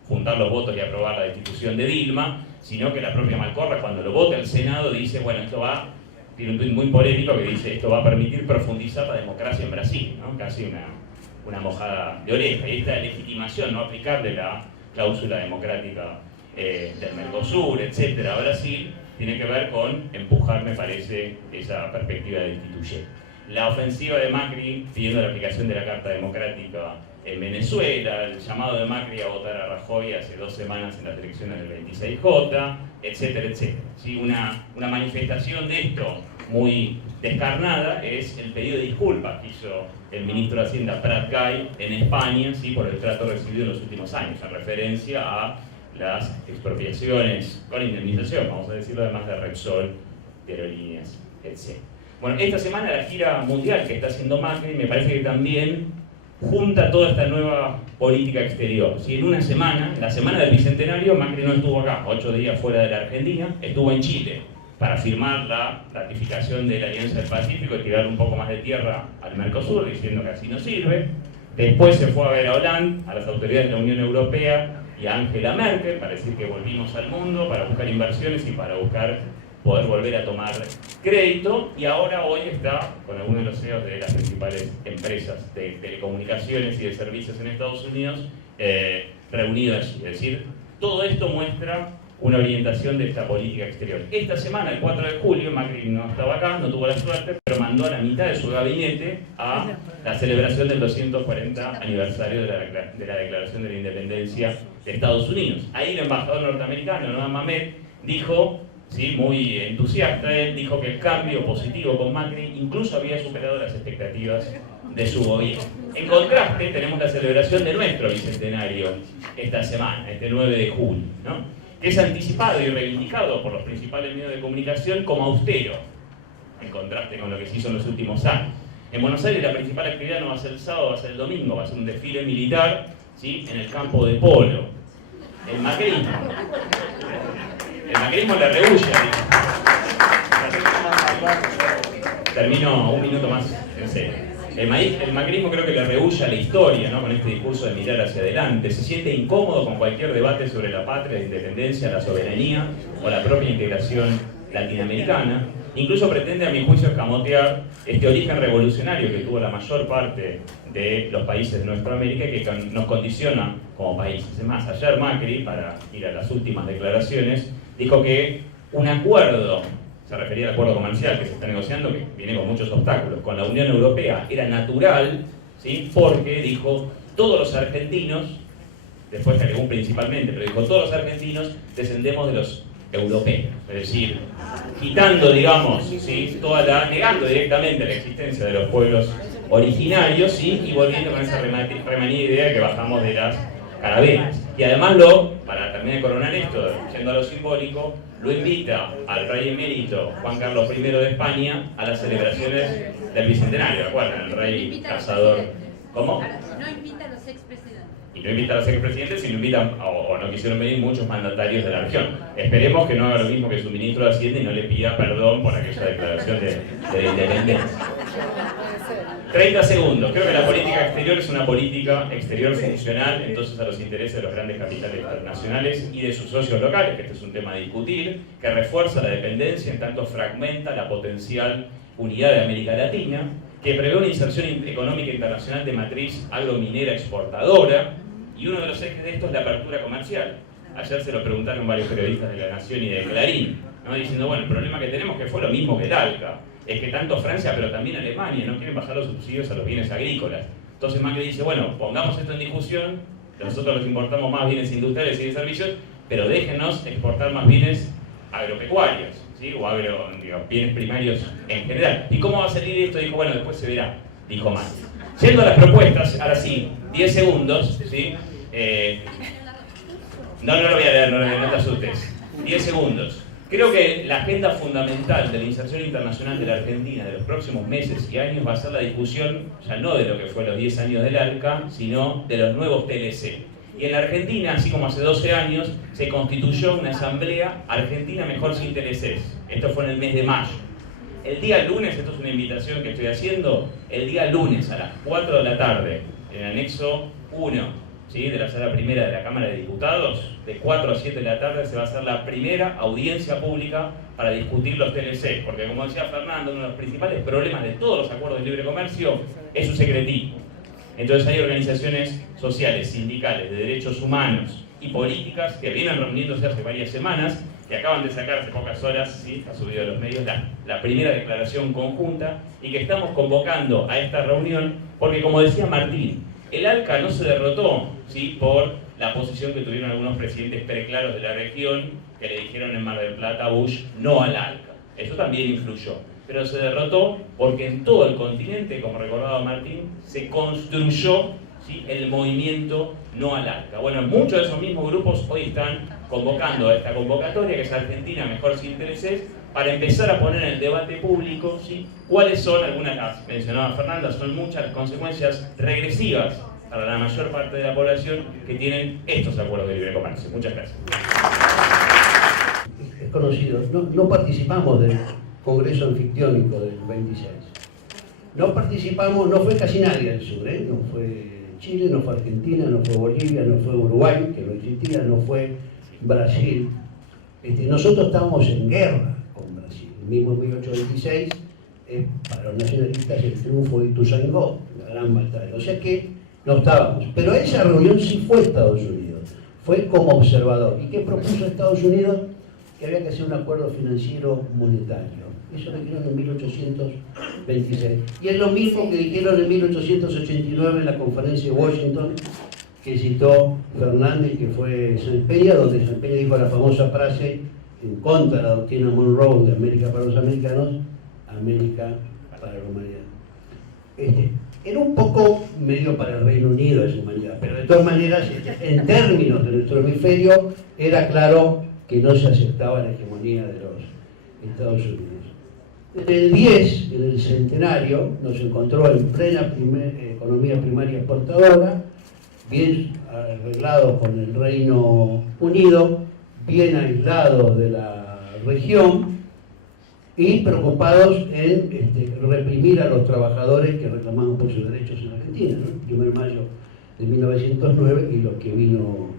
juntar los votos y aprobar la destitución de Dilma, sino que la propia Malcorra, cuando lo vota el Senado, dice, bueno, esto va, tiene un tuit muy polémico que dice, esto va a permitir profundizar la democracia en Brasil, ¿no? Casi una mojada de oreja. Y esta legitimación, no aplicarle la cláusula democrática del Mercosur, etcétera, a Brasil, tiene que ver con empujar, me parece, esa perspectiva destituyente. La ofensiva de Macri pidiendo la aplicación de la Carta Democrática en Venezuela, el llamado de Macri a votar a Rajoy hace 2 semanas en las elecciones del 26J, etcétera, etcétera. ¿Sí? Una manifestación de esto muy descarnada es el pedido de disculpas que hizo el ministro de Hacienda Prat Gay en España, ¿sí? Por el trato recibido en los últimos años, en referencia a las expropiaciones con indemnización, vamos a decirlo, además de Repsol, de aerolíneas, etc. Bueno, esta semana la gira mundial que está haciendo Macri me parece que también junta toda esta nueva política exterior. Si en una semana, en la semana del Bicentenario, Macri no estuvo acá, 8 días fuera de la Argentina, estuvo en Chile para firmar la ratificación de la Alianza del Pacífico y tirar un poco más de tierra al Mercosur, diciendo que así no sirve. Después se fue a ver a Hollande, a las autoridades de la Unión Europea y a Angela Merkel para decir que volvimos al mundo, para buscar inversiones y para buscar poder volver a tomar crédito, y ahora hoy está con algunos de los CEOs de las principales empresas de telecomunicaciones y de servicios en Estados Unidos reunido allí. Es decir, todo esto muestra una orientación de esta política exterior. Esta semana, el 4 de julio, Macri no estaba acá, no tuvo la suerte, pero mandó a la mitad de su gabinete a la celebración del 240 aniversario de la Declaración de la Independencia de Estados Unidos. Ahí el embajador norteamericano, Noam Mamet, dijo, ¿sí? Muy entusiasta, él dijo que el cambio positivo con Macri incluso había superado las expectativas de su gobierno. En contraste, tenemos la celebración de nuestro bicentenario esta semana, este 9 de julio, ¿no? Que es anticipado y reivindicado por los principales medios de comunicación como austero, en contraste con lo que se hizo en los últimos años. En Buenos Aires la principal actividad no va a ser el sábado, va a ser el domingo, va a ser un desfile militar, ¿sí? En el campo de polo. El macrismo le rehúye. Termino un minuto más, en serio. El macrismo creo que le rehúye a la historia, ¿no? Con este discurso de mirar hacia adelante. Se siente incómodo con cualquier debate sobre la patria, la independencia, la soberanía o la propia integración latinoamericana. Incluso pretende, a mi juicio, escamotear este origen revolucionario que tuvo la mayor parte de los países de nuestra América y que nos condiciona como países. Es más, ayer Macri, para ir a las últimas declaraciones, dijo que un acuerdo, se refería al acuerdo comercial que se está negociando, que viene con muchos obstáculos, con la Unión Europea, era natural, ¿sí? Porque, dijo, todos los argentinos, después agregó un principalmente, pero dijo, todos los argentinos descendemos de los europeos, es decir, quitando, digamos, ¿sí? Negando directamente la existencia de los pueblos originarios, ¿sí? Y volviendo con esa remanida idea de que bajamos de las carabelas. Y además para terminar de coronar esto, yendo a lo simbólico, lo invita al rey emérito Juan Carlos I de España a las celebraciones del Bicentenario, ¿recuerdan? El rey cazador. ¿Cómo? No invita a los expresidentes. Y no invita a los expresidentes, sino invitan, o no quisieron venir, muchos mandatarios de la región. Esperemos que no haga lo mismo que su ministro de Hacienda y no le pida perdón por aquella declaración de independencia. 30 segundos. Creo que la política exterior es una política exterior funcional entonces a los intereses de los grandes capitales internacionales y de sus socios locales, que este es un tema a discutir, que refuerza la dependencia en tanto fragmenta la potencial unidad de América Latina, que prevé una inserción económica internacional de matriz agrominera exportadora, y uno de los ejes de esto es la apertura comercial. Ayer se lo preguntaron varios periodistas de La Nación y de Clarín, ¿no? Diciendo, bueno, el problema que tenemos, que fue lo mismo que el ALCA, es que tanto Francia, pero también Alemania, no quieren bajar los subsidios a los bienes agrícolas. Entonces Macri dice, bueno, pongamos esto en discusión, nosotros los importamos más bienes industriales y de servicios, pero déjenos exportar más bienes agropecuarios, ¿sí? O bienes primarios en general. ¿Y cómo va a salir esto? Dijo, bueno, después se verá, dijo Macri. Yendo a las propuestas, ahora sí, 10 segundos, ¿sí? No lo voy a leer, no te asustes. 10 segundos. Creo que la agenda fundamental de la inserción internacional de la Argentina de los próximos meses y años va a ser la discusión, ya no de lo que fue los 10 años del ALCA, sino de los nuevos TLC. Y en la Argentina, así como hace 12 años, se constituyó una asamblea Argentina Mejor Sin TLCs. Esto fue en el mes de mayo. El día lunes, esto es una invitación que estoy haciendo, el día lunes a las 4 de la tarde, en el anexo 1, ¿sí?, de la sala primera de la Cámara de Diputados, de 4 a 7 de la tarde se va a hacer la primera audiencia pública para discutir los TLC, porque como decía Fernando, uno de los principales problemas de todos los acuerdos de libre comercio es su secretismo. Entonces hay organizaciones sociales, sindicales, de derechos humanos y políticas que vienen reuniéndose hace varias semanas, que acaban de sacar hace pocas horas, ¿sí?, ha subido a los medios, la primera declaración conjunta, y que estamos convocando a esta reunión porque, como decía Martín, el ALCA no se derrotó, ¿sí?, por la posición que tuvieron algunos presidentes preclaros de la región que le dijeron en Mar del Plata a Bush no al ALCA. Eso también influyó. Pero se derrotó porque en todo el continente, como recordaba Martín, se construyó, ¿sí?, el movimiento no al ALCA. Bueno, muchos de esos mismos grupos hoy están convocando a esta convocatoria, que es Argentina Mejor Sin TLCs, para empezar a poner en el debate público, ¿sí?, cuáles son, algunas las mencionaba Fernanda, son muchas las consecuencias regresivas para la mayor parte de la población que tienen estos acuerdos de libre comercio. Muchas gracias. Es conocido, no participamos del Congreso Anfictiónico del 26. No participamos, no fue casi nadie del sur, no fue Chile, no fue Argentina, no fue Bolivia, no fue Uruguay, que no existía, no fue Brasil. Nosotros estábamos en guerra con Brasil. El mismo 1826 es para los nacionalistas el triunfo de Ituzaingó, la gran batalla. O sea que no estábamos. Pero esa reunión sí fue Estados Unidos, fue como observador. ¿Y qué propuso Estados Unidos? Que había que hacer un acuerdo financiero monetario. Eso lo dijeron en 1826. Y es lo mismo que dijeron en 1889 en la conferencia de Washington, que citó Fernández, que fue Sáenz Peña, donde Sáenz Peña dijo la famosa frase en contra de la doctrina Monroe de América para los americanos, América para la humanidad. Era un poco medio para el Reino Unido esa humanidad, pero de todas maneras, en términos de nuestro hemisferio, era claro que no se aceptaba la hegemonía de los Estados Unidos. En el 10, en el centenario, nos encontró en plena economía primaria exportadora, bien arreglados con el Reino Unido, bien aislados de la región y preocupados en reprimir a los trabajadores que reclamaban por sus derechos en Argentina, ¿no? El 1 de mayo de 1909 y lo que vino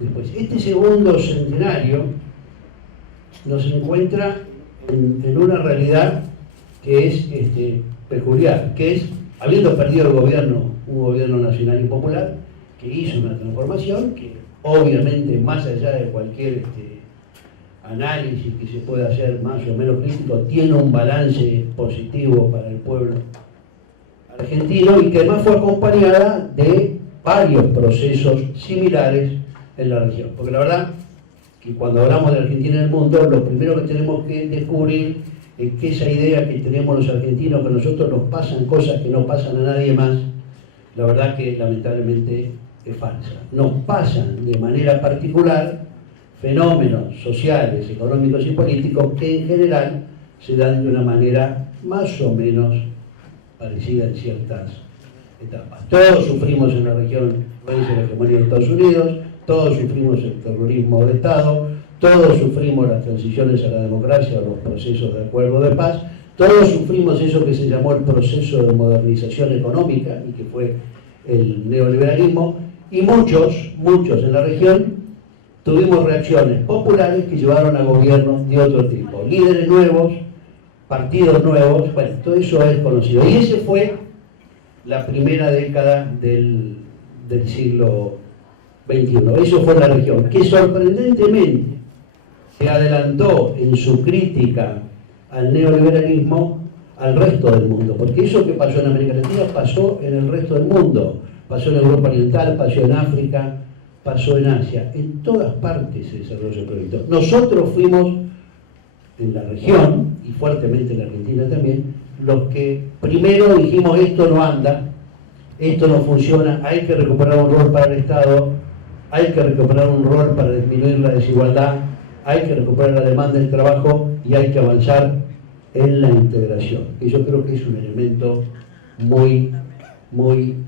después. Este segundo centenario nos encuentra en una realidad que es peculiar, que es, habiendo perdido el gobierno, un gobierno nacional y popular, que hizo una transformación que obviamente, más allá de cualquier análisis que se pueda hacer más o menos crítico, tiene un balance positivo para el pueblo argentino y que además fue acompañada de varios procesos similares en la región. Porque la verdad que cuando hablamos de Argentina en el mundo, lo primero que tenemos que descubrir es que esa idea que tenemos los argentinos, que a nosotros nos pasan cosas que no pasan a nadie más, la verdad que lamentablemente es falsa. Nos pasan de manera particular fenómenos sociales, económicos y políticos que en general se dan de una manera más o menos parecida en ciertas etapas. Todos sufrimos en la región de la hegemonía de Estados Unidos, todos sufrimos el terrorismo de Estado, todos sufrimos las transiciones a la democracia o los procesos de acuerdo de paz, todos sufrimos eso que se llamó el proceso de modernización económica y que fue el neoliberalismo, y muchos en la región tuvimos reacciones populares que llevaron a gobiernos de otro tipo, líderes nuevos, partidos nuevos, bueno, todo eso es conocido. Y ese fue la primera década del siglo XXI. Eso fue la región, que sorprendentemente se adelantó en su crítica al neoliberalismo al resto del mundo, porque eso que pasó en América Latina pasó en el resto del mundo, pasó en Europa Oriental, pasó en África, pasó en Asia, en todas partes se desarrolló el proyecto. Nosotros fuimos en la región, y fuertemente en la Argentina también, los que primero dijimos esto no anda, esto no funciona, hay que recuperar un rol para el Estado, hay que recuperar un rol para disminuir la desigualdad, hay que recuperar la demanda del trabajo y hay que avanzar en la integración. Y yo creo que es un elemento muy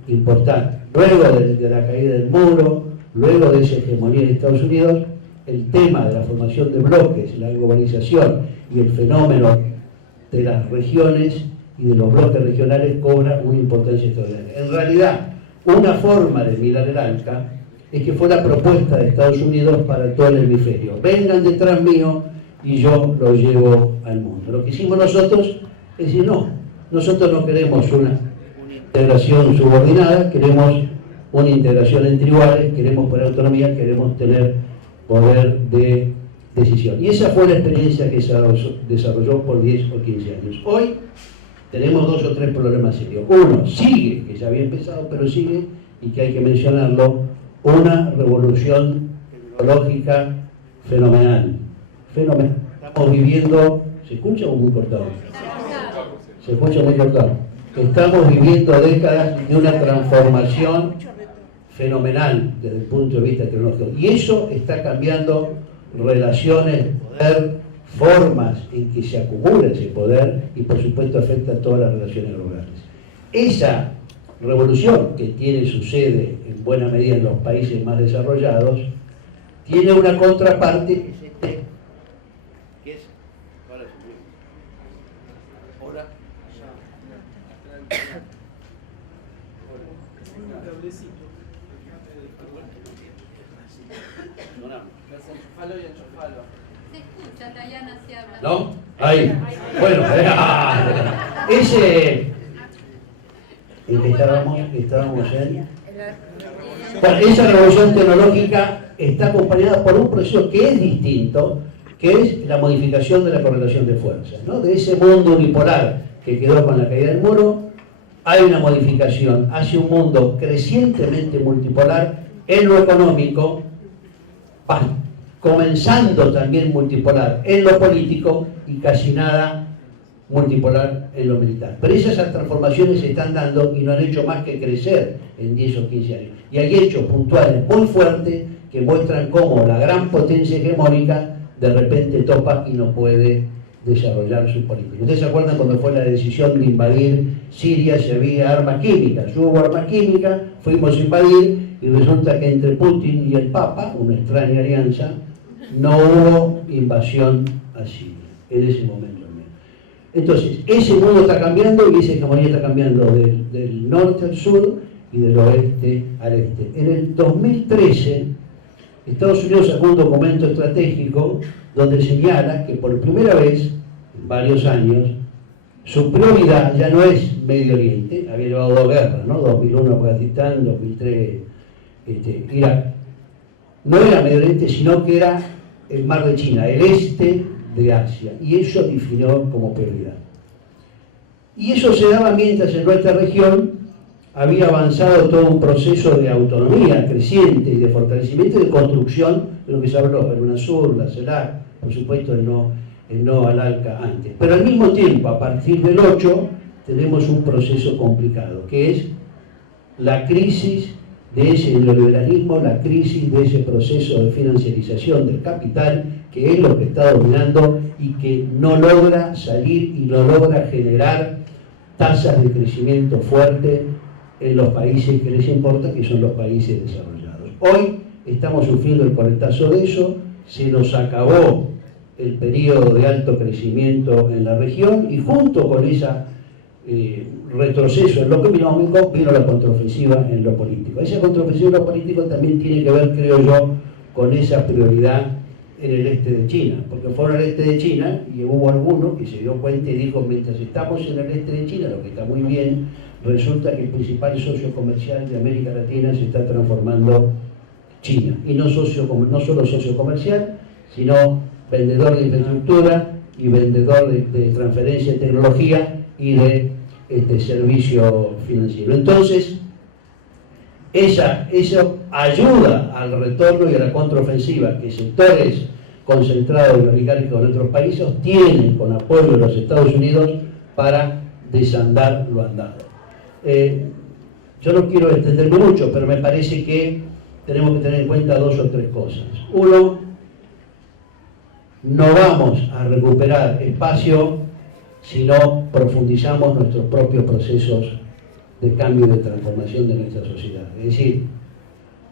importante. Luego de la caída del muro, luego de esa hegemonía de Estados Unidos, el tema de la formación de bloques, la globalización y el fenómeno de las regiones y de los bloques regionales cobra una importancia extraordinaria. En realidad, una forma de mirar el ALCA es que fue la propuesta de Estados Unidos para todo el hemisferio. Vengan detrás mío y yo los llevo al mundo. Lo que hicimos nosotros es decir, no, nosotros no queremos una integración subordinada, queremos una integración entre iguales, queremos poner autonomía, queremos tener poder de decisión. Y esa fue la experiencia que se desarrolló por 10 o 15 años. Hoy tenemos 2 o 3 problemas serios. Uno, sigue, que ya había empezado, pero sigue, y que hay que mencionarlo, una revolución tecnológica fenomenal. Estamos viviendo... ¿Se escucha o muy cortado? Se escucha muy cortado. Estamos viviendo décadas de una transformación fenomenal desde el punto de vista tecnológico. Y eso está cambiando relaciones de poder, formas en que se acumula ese poder y por supuesto afecta a todas las relaciones globales. Esa revolución, que tiene su sede en buena medida en los países más desarrollados, tiene una contraparte que es... Hola. Se escucha, Dayana se habla. ¿No? Ahí. Bueno, ese... ¿En qué estábamos en? Bueno, esa revolución tecnológica está acompañada por un proceso que es distinto, que es la modificación de la correlación de fuerzas, ¿no? De ese mundo unipolar que quedó con la caída del muro, hay una modificación hacia un mundo crecientemente multipolar en lo económico, comenzando también multipolar en lo político y casi nada multipolar en lo militar. Pero esas transformaciones se están dando y no han hecho más que crecer en 10 o 15 años. Y hay hechos puntuales muy fuertes que muestran cómo la gran potencia hegemónica de repente topa y no puede desarrollar su política. ¿Ustedes se acuerdan cuando fue la decisión de invadir Siria si había armas químicas? Hubo armas químicas, fuimos a invadir y resulta que entre Putin y el Papa, una extraña alianza, no hubo invasión a Siria en ese momento. Entonces, ese mundo está cambiando y esa hegemonía está cambiando del norte al sur y del oeste al este. En el 2013, Estados Unidos sacó un documento estratégico donde señala que por primera vez en varios años su prioridad ya no es Medio Oriente, había llevado 2 guerras, ¿no? 2001 Afganistán, 2003 Irak. No era Medio Oriente, sino que era el Mar de China, el este de Asia, y eso definió como prioridad. Y eso se daba mientras en nuestra región había avanzado todo un proceso de autonomía creciente y de fortalecimiento y de construcción de lo que se habló, el UNASUR, la CELAC, por supuesto el no al ALCA antes. Pero al mismo tiempo, a partir del 8, tenemos un proceso complicado, que es la crisis de ese neoliberalismo, la crisis de ese proceso de financiarización del capital, que es lo que está dominando y que no logra salir y no logra generar tasas de crecimiento fuerte en los países que les importa, que son los países desarrollados. Hoy estamos sufriendo el coletazo de eso, se nos acabó el periodo de alto crecimiento en la región y junto con ese retroceso en lo económico vino la contraofensiva en lo político. Esa contraofensiva en lo político también tiene que ver, creo yo, con esa prioridad en el este de China, porque fueron al este de China y hubo alguno que se dio cuenta y dijo, mientras estamos en el este de China, lo que está muy bien, resulta que el principal socio comercial de América Latina se está transformando China, y no solo socio comercial, sino vendedor de infraestructura y vendedor de transferencia de tecnología y de servicio financiero. Entonces, eso ayuda al retorno y a la contraofensiva que sectores concentrados y oligárquicos en otros países tienen con apoyo de los Estados Unidos para desandar lo andado. Yo no quiero extenderme mucho, pero me parece que tenemos que tener en cuenta dos o tres cosas. Uno, no vamos a recuperar espacio si no profundizamos nuestros propios procesos de cambio y de transformación de nuestra sociedad. Es decir,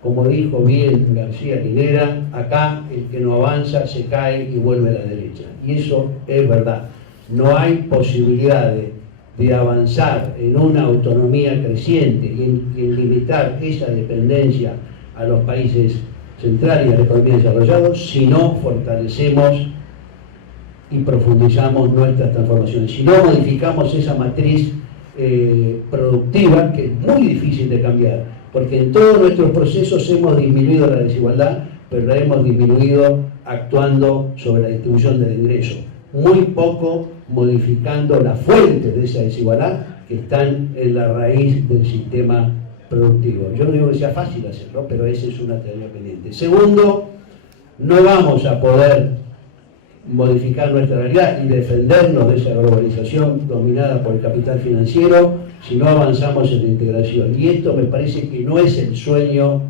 como dijo bien García Linera, acá el que no avanza se cae y vuelve a la derecha. Y eso es verdad. No hay posibilidad de avanzar en una autonomía creciente y en limitar esa dependencia a los países centrales y a la economía desarrollada si no fortalecemos y profundizamos nuestras transformaciones, si no modificamos esa matriz productiva, que es muy difícil de cambiar, porque en todos nuestros procesos hemos disminuido la desigualdad, pero la hemos disminuido actuando sobre la distribución del ingreso, muy poco modificando las fuentes de esa desigualdad que están en la raíz del sistema productivo. Yo no digo que sea fácil hacerlo, pero esa es una tarea pendiente. Segundo, no vamos a poder modificar nuestra realidad y defendernos de esa globalización dominada por el capital financiero si no avanzamos en la integración. Y esto me parece que no es el sueño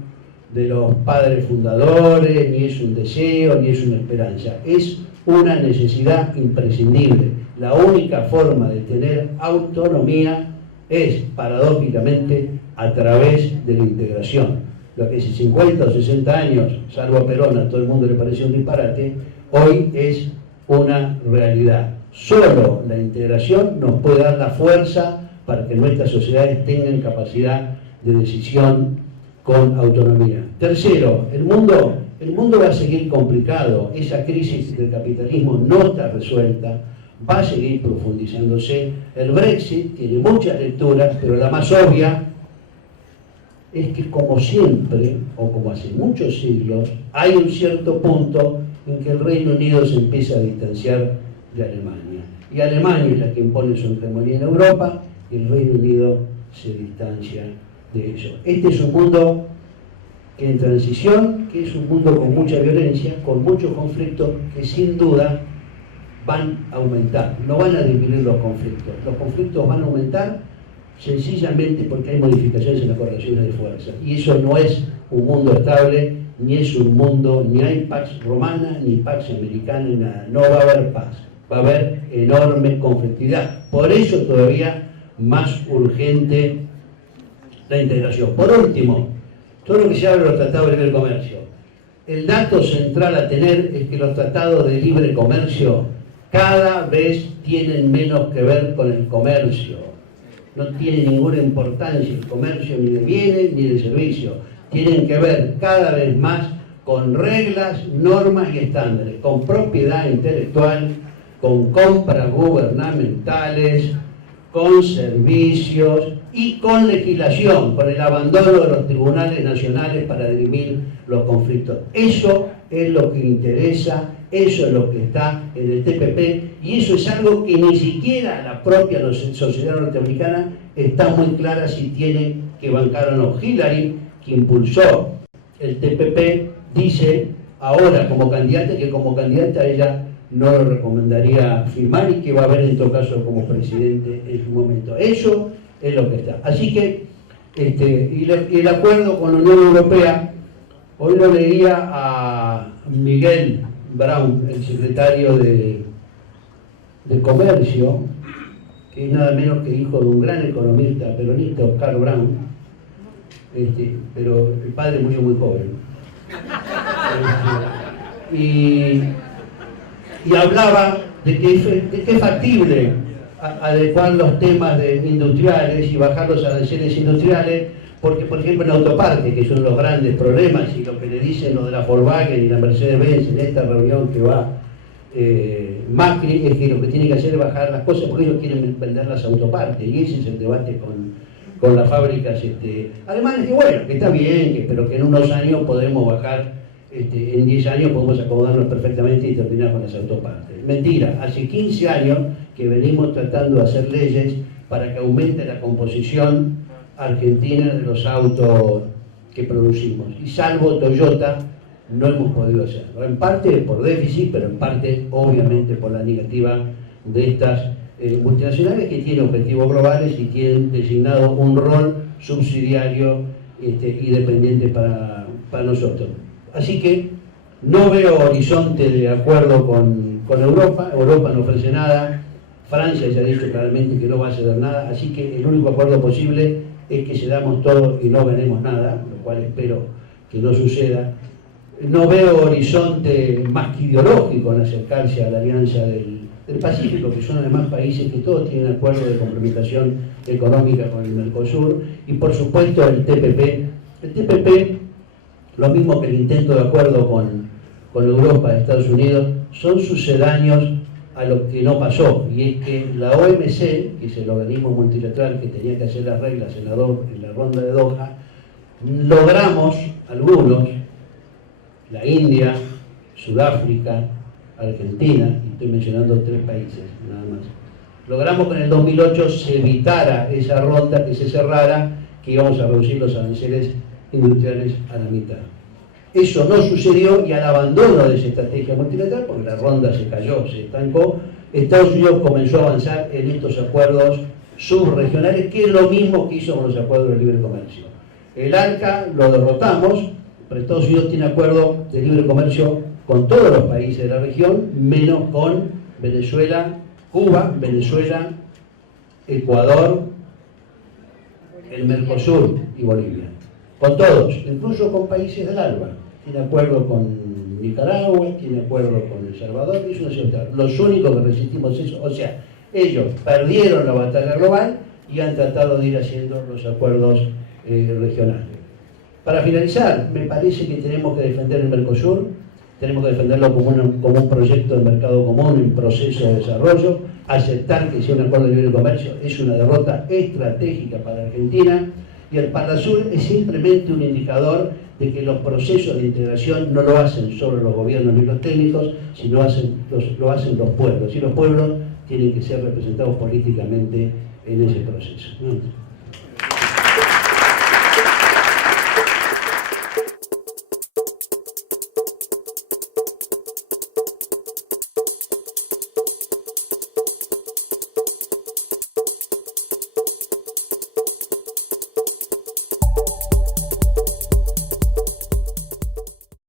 de los padres fundadores, ni es un deseo, ni es una esperanza. Es una necesidad imprescindible. La única forma de tener autonomía es, paradójicamente, a través de la integración. Lo que hace 50 o 60 años, salvo a Perón, a todo el mundo le pareció un disparate, hoy es una realidad. Solo la integración nos puede dar la fuerza para que nuestras sociedades tengan capacidad de decisión con autonomía. Tercero, el mundo va a seguir complicado. Esa crisis del capitalismo no está resuelta, va a seguir profundizándose. El Brexit tiene muchas lecturas, pero la más obvia es que, como siempre, o como hace muchos siglos, hay un cierto punto en que el Reino Unido se empieza a distanciar de Alemania. Y Alemania es la que impone su hegemonía en Europa, y el Reino Unido se distancia de ello. Este es un mundo en transición, que es un mundo con mucha violencia, con muchos conflictos, que sin duda van a aumentar. No van a disminuir los conflictos. Los conflictos van a aumentar sencillamente porque hay modificaciones en las correlaciones de fuerza. Y eso no es un mundo estable, ni es un mundo, ni hay Pax Romana, ni Pax Americana, ni nada. No va a haber paz, va a haber enorme conflictividad. Por eso todavía más urgente la integración. Por último, todo lo que se habla de los tratados de libre comercio. El dato central a tener es que los tratados de libre comercio cada vez tienen menos que ver con el comercio. No tiene ninguna importancia el comercio ni de bienes ni de servicios. Tienen que ver cada vez más con reglas, normas y estándares, con propiedad intelectual, con compras gubernamentales, con servicios y con legislación, con el abandono de los tribunales nacionales para dirimir los conflictos. Eso es lo que interesa, eso es lo que está en el TPP, y eso es algo que ni siquiera la propia sociedad norteamericana está muy clara si tiene que bancar o no. Hillary, que impulsó el TPP, dice ahora como candidata que como candidata ella no lo recomendaría firmar y que va a haber en todo caso como presidente en su momento. Eso es lo que está. Así que y el acuerdo con la Unión Europea, hoy lo leía a Miguel Brown, el secretario de Comercio, que es nada menos que hijo de un gran economista peronista, Oscar Brown, pero el padre murió muy joven. Y hablaba de que es factible adecuar los temas industriales y bajar los aranceles industriales, porque por ejemplo en autoparte, que son los grandes problemas, y lo que le dicen los de la Volkswagen y la Mercedes-Benz en esta reunión que va Macri, es que lo que tiene que hacer es bajar las cosas, porque ellos quieren vender las autopartes, y ese es el debate con las fábricas alemanas, que bueno, que está bien, pero que en unos años podemos bajar, en 10 años podemos acomodarnos perfectamente y terminar con las autopartes. Mentira, hace 15 años que venimos tratando de hacer leyes para que aumente la composición argentina de los autos que producimos, y salvo Toyota no hemos podido hacerlo, en parte por déficit, pero en parte obviamente por la negativa de estas multinacionales que tienen objetivos globales y tienen designado un rol subsidiario y dependiente para nosotros. Así que no veo horizonte de acuerdo con Europa. Europa no ofrece nada, Francia ya ha dicho claramente que no va a ceder nada, así que el único acuerdo posible es que cedamos todo y no ganemos nada, lo cual espero que no suceda. No veo horizonte más que ideológico en acercarse a la alianza del Pacífico, que son además países que todos tienen acuerdo de complementación económica con el Mercosur, y por supuesto el TPP. El TPP, lo mismo que el intento de acuerdo con Europa, Estados Unidos, son sucedáneos a lo que no pasó, y es que la OMC, que es el organismo multilateral que tenía que hacer las reglas en la ronda de Doha, logramos algunos, la India, Sudáfrica, Argentina, y estoy mencionando 3 países nada más, logramos que en el 2008 se evitara esa ronda, que se cerrara, que íbamos a reducir los aranceles industriales a la mitad. Eso no sucedió, y al abandono de esa estrategia multilateral, porque la ronda se cayó, se estancó, Estados Unidos comenzó a avanzar en estos acuerdos subregionales, que es lo mismo que hizo con los acuerdos de libre comercio. El ALCA lo derrotamos, pero Estados Unidos tiene acuerdo de libre comercio con todos los países de la región, menos con Venezuela, Cuba, Venezuela, Ecuador, el Mercosur y Bolivia. Con todos, incluso con países del ALBA. Tiene acuerdo con Nicaragua, tiene acuerdo con El Salvador, y eso no es otra. Los únicos que resistimos eso, o sea, ellos perdieron la batalla global y han tratado de ir haciendo los acuerdos regionales. Para finalizar, me parece que tenemos que defender el Mercosur, tenemos que defenderlo como un proyecto de mercado común en proceso de desarrollo, aceptar que sea un acuerdo de libre comercio es una derrota estratégica para Argentina, y el Parlasur es simplemente un indicador de que los procesos de integración no lo hacen solo los gobiernos ni los técnicos, sino lo hacen los pueblos, y los pueblos tienen que ser representados políticamente en ese proceso, ¿no?